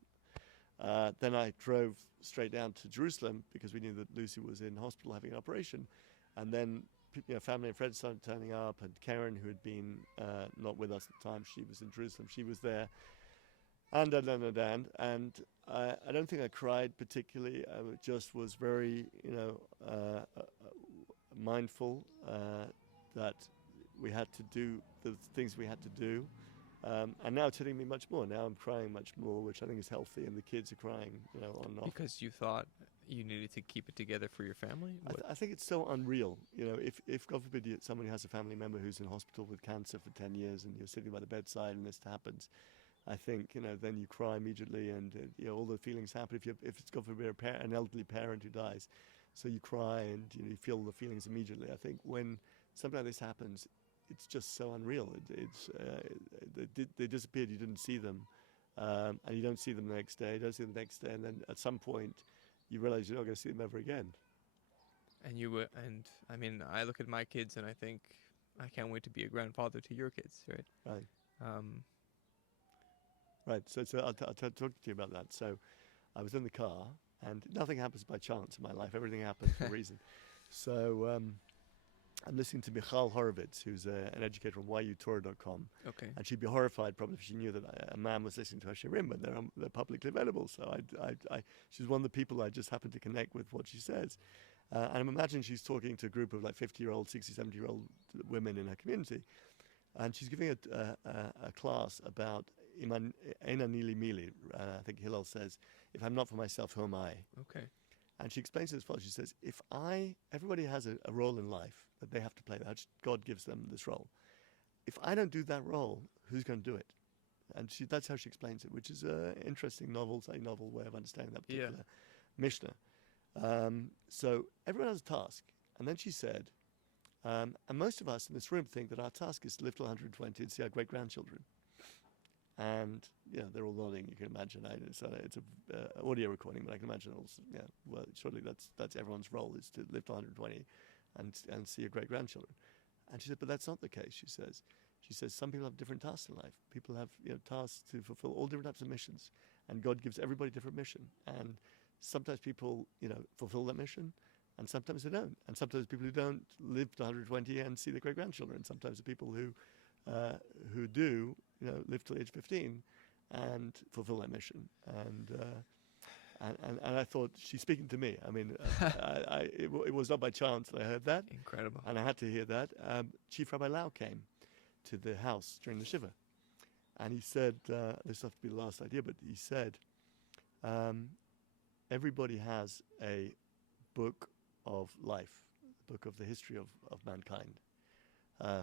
Then I drove straight down to Jerusalem because we knew that Lucy was in hospital having an operation, and then family and friends started turning up, and Karen, who had been not with us at the time, she was in Jerusalem, she was there. And I don't think I cried particularly. I just was very, mindful that we had to do the things we had to do. And now it's hitting me much more. Now I'm crying much more, which I think is healthy, and the kids are crying, on and off. Because you thought you needed to keep it together for your family? I think it's so unreal. If God forbid somebody has a family member who's in hospital with cancer for 10 years and you're sitting by the bedside and this happens, I think, then you cry immediately, and all the feelings happen. If it's God forbid an elderly parent who dies, so you cry and you feel the feelings immediately. I think when something like this happens, it's just so unreal. They disappeared. You didn't see them, and you don't see them the next day. You don't see them the next day, and then at some point, you realize you're not going to see them ever again. And I mean, I look at my kids and I think I can't wait to be a grandfather to your kids, right? Right. Right. So I'll talk to you about that. So I was in the car, and nothing happens by chance in my life. Everything happens for a reason. So I'm listening to Michal Horowitz, who's an educator on yutorah.com. Okay. And she'd be horrified probably if she knew that a man was listening to her shirim, but they're publicly available. So she's one of the people I just happen to connect with what she says. And I'm imagining she's talking to a group of like 50-year-old, 60, 70-year-old women in her community. And she's giving a class about Eina Nili Mili. I think Hillel says, "If I'm not for myself, who am I?" Okay. And she explains it as follows. She says, everybody has a role in life that they have to play. That God gives them this role. If I don't do that role, who's going to do it? And that's how she explains it, which is an interesting novel way of understanding that particular Mishnah. So everyone has a task. And then she said, and most of us in this room think that our task is to live to 120 and see our great-grandchildren. And they're all nodding. You can imagine. It's an audio recording, but I can imagine also. Yeah, well, surely that's everyone's role, is to live to 120, and see your great grandchildren. And she said, but that's not the case. She says some people have different tasks in life. People have tasks to fulfill all different types of missions, and God gives everybody a different mission. And sometimes people fulfill that mission, and sometimes they don't. And sometimes people who don't live to 120 and see their great grandchildren. And sometimes the people who do live till age 15 and fulfill that mission. And I thought, she's speaking to me. I mean, it was not by chance that I heard that. Incredible. And I had to hear that. Chief Rabbi Lau came to the house during the Shiva. And he said, this has to be the last idea, but he said, everybody has a book of life, a book of the history of mankind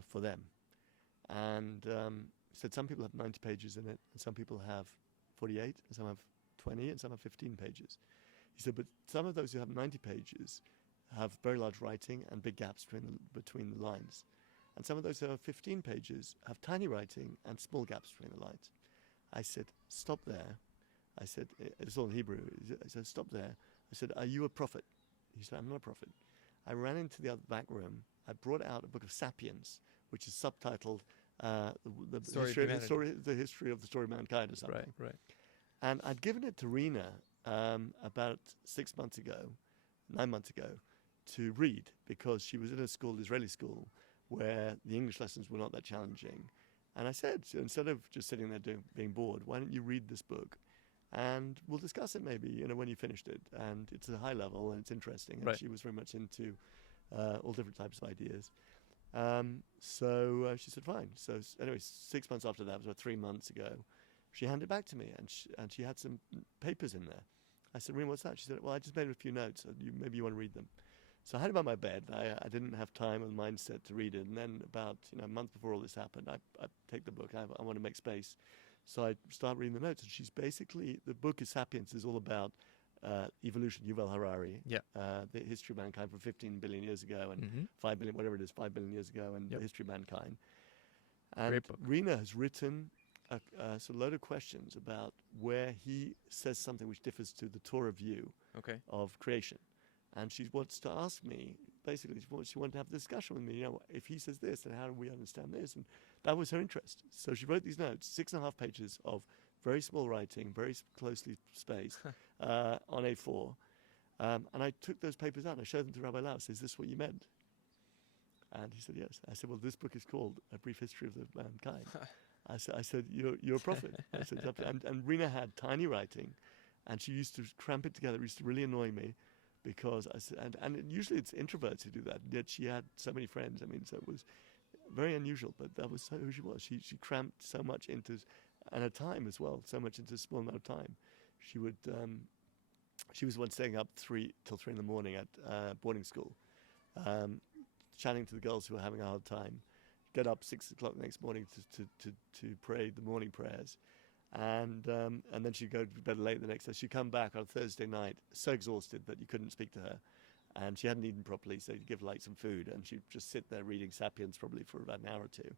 for them. And he said some people have 90 pages in it, and some people have 48, and some have 20, and some have 15 pages. He said, but some of those who have 90 pages have very large writing and big gaps between the lines. And some of those who have 15 pages have tiny writing and small gaps between the lines. I said, stop there. I said, it's all in Hebrew. I said, stop there. I said, are you a prophet? He said, I'm not a prophet. I ran into the other back room. I brought out a book of Sapiens, which is subtitled the history of the story of mankind or something. Right. And I'd given it to Rina about 9 months ago, to read, because she was in a school, Israeli school, where the English lessons were not that challenging. And I said, so instead of just sitting there being bored, why don't you read this book? And we'll discuss it maybe, when you finished it. And it's a high level and it's interesting. And she was very much into all different types of ideas. So she said, fine. So anyway, 6 months after that, it was about 3 months ago, she handed it back to me, and she had some papers in there. I said, Rina, what's that? She said, well, I just made a few notes. Maybe you want to read them. So I had it by my bed. I didn't have time or the mindset to read it. And then about a month before all this happened, I take the book. I want to make space. So I start reading the notes. And she's basically, the book is Sapiens, is all about evolution, Yuval Harari, Yeah. the history of mankind from 15 billion years ago and Mm-hmm. 5 billion, whatever it is, 5 billion years ago, and Yep. the history of mankind. And Great book. Rina has written a load of questions about where he says something which differs to the Torah view Okay. of creation. And she wants to ask me, basically, she wanted to have a discussion with me, if he says this, then how do we understand this? And that was her interest. So she wrote these notes, 6.5 pages of very small writing, very closely spaced, on A4. And I took those papers out and I showed them to Rabbi Leo. I said, is this what you meant? And he said, yes. I said, well, this book is called A Brief History of the Mankind. I said, you're a prophet. I said, and Rina had tiny writing, and she used to cramp it together. It used to really annoy me, because I said, and usually it's introverts who do that. Yet she had so many friends. I mean, so it was very unusual, but that was who she was. She cramped so much into, and her time as well, so much into a small amount of time. She would, she was once staying up till 3 in the morning at boarding school, chatting to the girls who were having a hard time. Get up 6 o'clock the next morning to pray the morning prayers, and then she'd go to bed late the next day. She'd come back on Thursday night so exhausted that you couldn't speak to her, and she hadn't eaten properly, so you'd give her like some food, and she'd just sit there reading Sapiens probably for about an hour or two,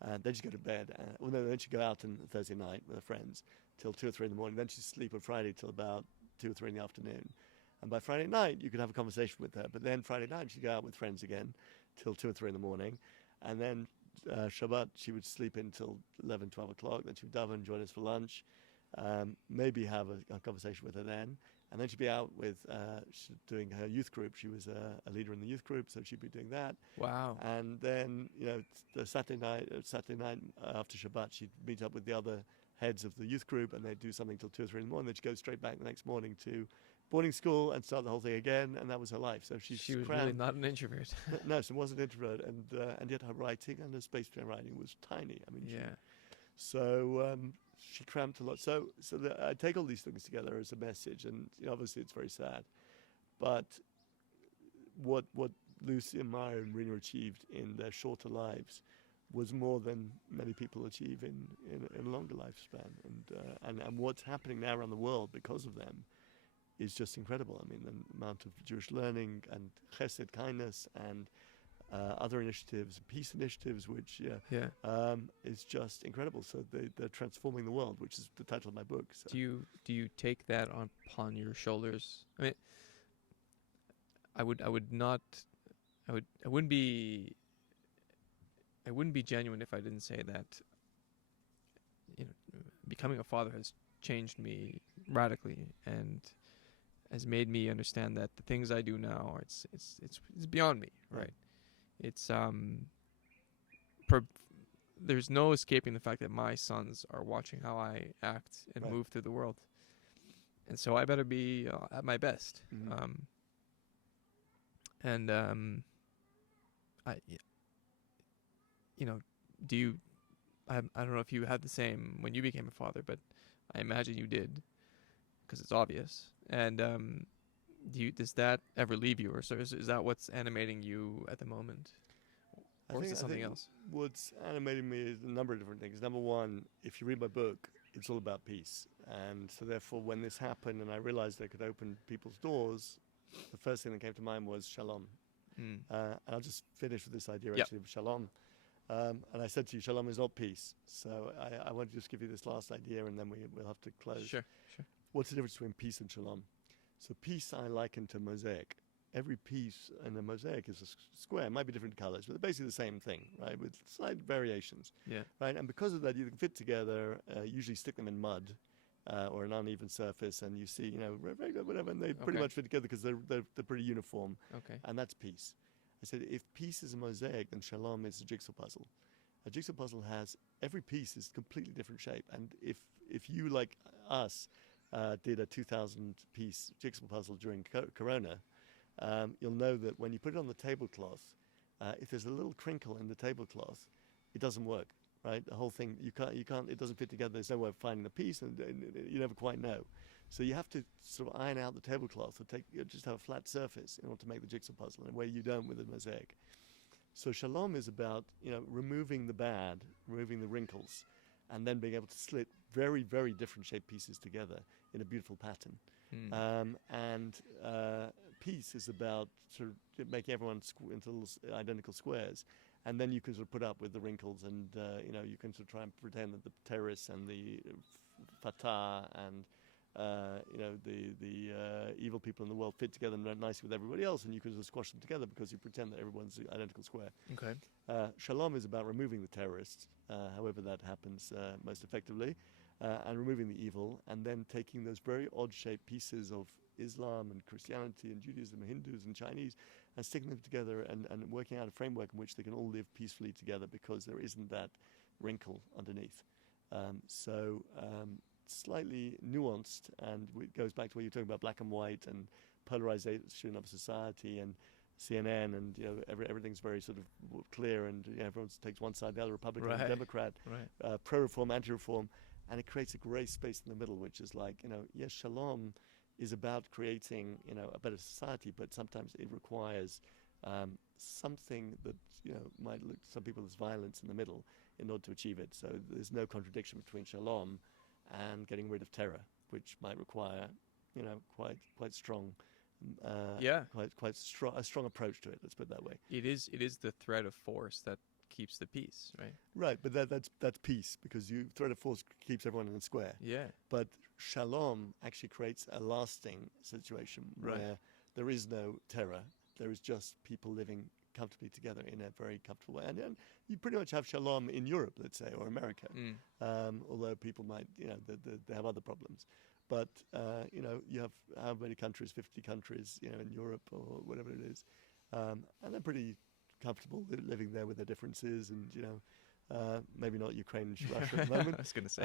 and then she'd go to bed. Then she'd go out on Thursday night with her friends till 2 or 3 in the morning. Then she'd sleep on Friday till about 2 or 3 in the afternoon, and by Friday night you could have a conversation with her. But then Friday night she'd go out with friends again till 2 or 3 in the morning, and then Shabbat she would sleep until 11, 12 o'clock. Then she would daven and join us for lunch, maybe have a conversation with her then, and then she'd be out with doing her youth group. She was a leader in the youth group, so she'd be doing that. Wow. And then the Saturday night after Shabbat, she'd meet up with the other heads of the youth group, and they'd do something till 2 or 3 in the morning. Then she'd go straight back the next morning to boarding school and start the whole thing again, and that was her life. So she was really not an introvert. No, she wasn't an introvert, and yet her writing and her space between writing was tiny. I mean, Yeah. So she cramped a lot. So I take all these things together as a message, and obviously it's very sad. But what Lucy and Maia and Rina achieved in their shorter lives was more than many people achieve in a longer lifespan. And what's happening now around the world because of them is just incredible. I mean, the amount of Jewish learning and chesed, kindness, and other initiatives, peace initiatives, which is just incredible. So they're transforming the world, which is the title of my book. So. Do you take that upon your shoulders? I mean, I wouldn't be genuine if I didn't say that. Becoming a father has changed me radically and has made me understand that the things I do now are it's beyond me, right? It's there's no escaping the fact that my sons are watching how I act and move through the world, and so I better be at my best. Mm-hmm. I don't know if you had the same when you became a father, but I imagine you did, because it's obvious. And does that ever leave you, or is that what's animating you at the moment, or is it something else? What's animating me is a number of different things. Number one, if you read my book, it's all about peace, and so therefore, when this happened, and I realized I could open people's doors, the first thing that came to mind was shalom. And I'll just finish with this idea actually of shalom. And I said to you, shalom is not peace. So I want to just give you this last idea, and then we'll have to close. Sure. What's the difference between peace and shalom? So peace I liken to mosaic. Every piece in a mosaic is a square. It might be different colors, but they're basically the same thing, right? With slight variations. Yeah. Right. And because of that, you can fit together. Usually stick them in mud or an uneven surface, and you see, regular whatever, and they pretty much fit together because they're pretty uniform. Okay. And that's peace. I said, if peace is a mosaic, then shalom is a jigsaw puzzle. A jigsaw puzzle has every piece is completely different shape, and if you like us did a 2,000-piece jigsaw puzzle during Corona, you'll know that when you put it on the tablecloth, if there's a little crinkle in the tablecloth, it doesn't work, right? The whole thing, you can't, it doesn't fit together. There's no way of finding the piece, and you never quite know. So you have to sort of iron out the tablecloth or just have a flat surface in order to make the jigsaw puzzle in a way you don't with a mosaic. So shalom is about, removing the bad, removing the wrinkles, and then being able to slit very, very different shaped pieces together in a beautiful pattern. Hmm. And peace is about sort of making everyone into little identical squares, and then you can sort of put up with the wrinkles, and you can sort of try and pretend that the terrorists and the Fatah and the evil people in the world fit together nicely with everybody else, and you can just squash them together because you pretend that everyone's identical square. Okay. Shalom is about removing the terrorists, however that happens most effectively, and removing the evil, and then taking those very odd-shaped pieces of Islam and Christianity and Judaism and Hindus and Chinese and sticking them together and working out a framework in which they can all live peacefully together because there isn't that wrinkle underneath. Slightly nuanced, and it goes back to what you're talking about, black and white and polarization of society and CNN, and everything's very sort of clear, and everyone takes one side, the other, Republican and Democrat, pro-reform, anti-reform, and it creates a gray space in the middle, which is like, yes, shalom is about creating a better society, but sometimes it requires something that might look to some people as violence in the middle in order to achieve it. So there's no contradiction between shalom and getting rid of terror, which might require, quite strong, quite strong, a strong approach to it. Let's put it that way. It is the threat of force that keeps the peace, right? Right, but that's peace, because threat of force keeps everyone in the square. Yeah. But shalom actually creates a lasting situation where there is no terror. There is just people living comfortably together in a very comfortable way. And you pretty much have shalom in Europe, let's say, or America, although people might, they have other problems. But, you have how many countries, 50 countries, in Europe or whatever it is. And they're pretty comfortable living there with their differences, and, maybe not Ukraine and Russia at the moment. I was going to say.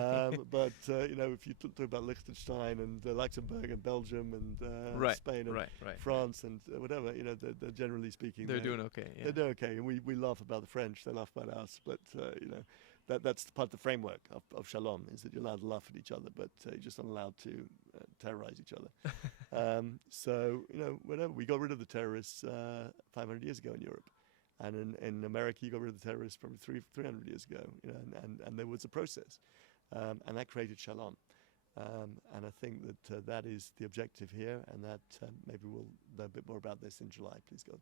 But, if you talk about Liechtenstein and Luxembourg and Belgium and Spain and France and whatever, they're generally speaking, they're doing okay. Yeah. They're doing okay. And we laugh about the French, they laugh about us. But, that's part of the framework of shalom, is that you're allowed to laugh at each other, but you're just not allowed to terrorize each other. Whatever. We got rid of the terrorists 500 years ago in Europe. And in America, you got rid of the terrorists probably 300 years ago, and there was a process, and that created shalom. And I think that that is the objective here, and that maybe we'll know a bit more about this in July, please God.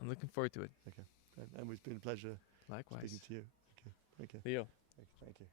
I'm looking forward to it. Okay. And it's been a pleasure Likewise. speaking to you. Okay. Thank you. Leo. Thank you.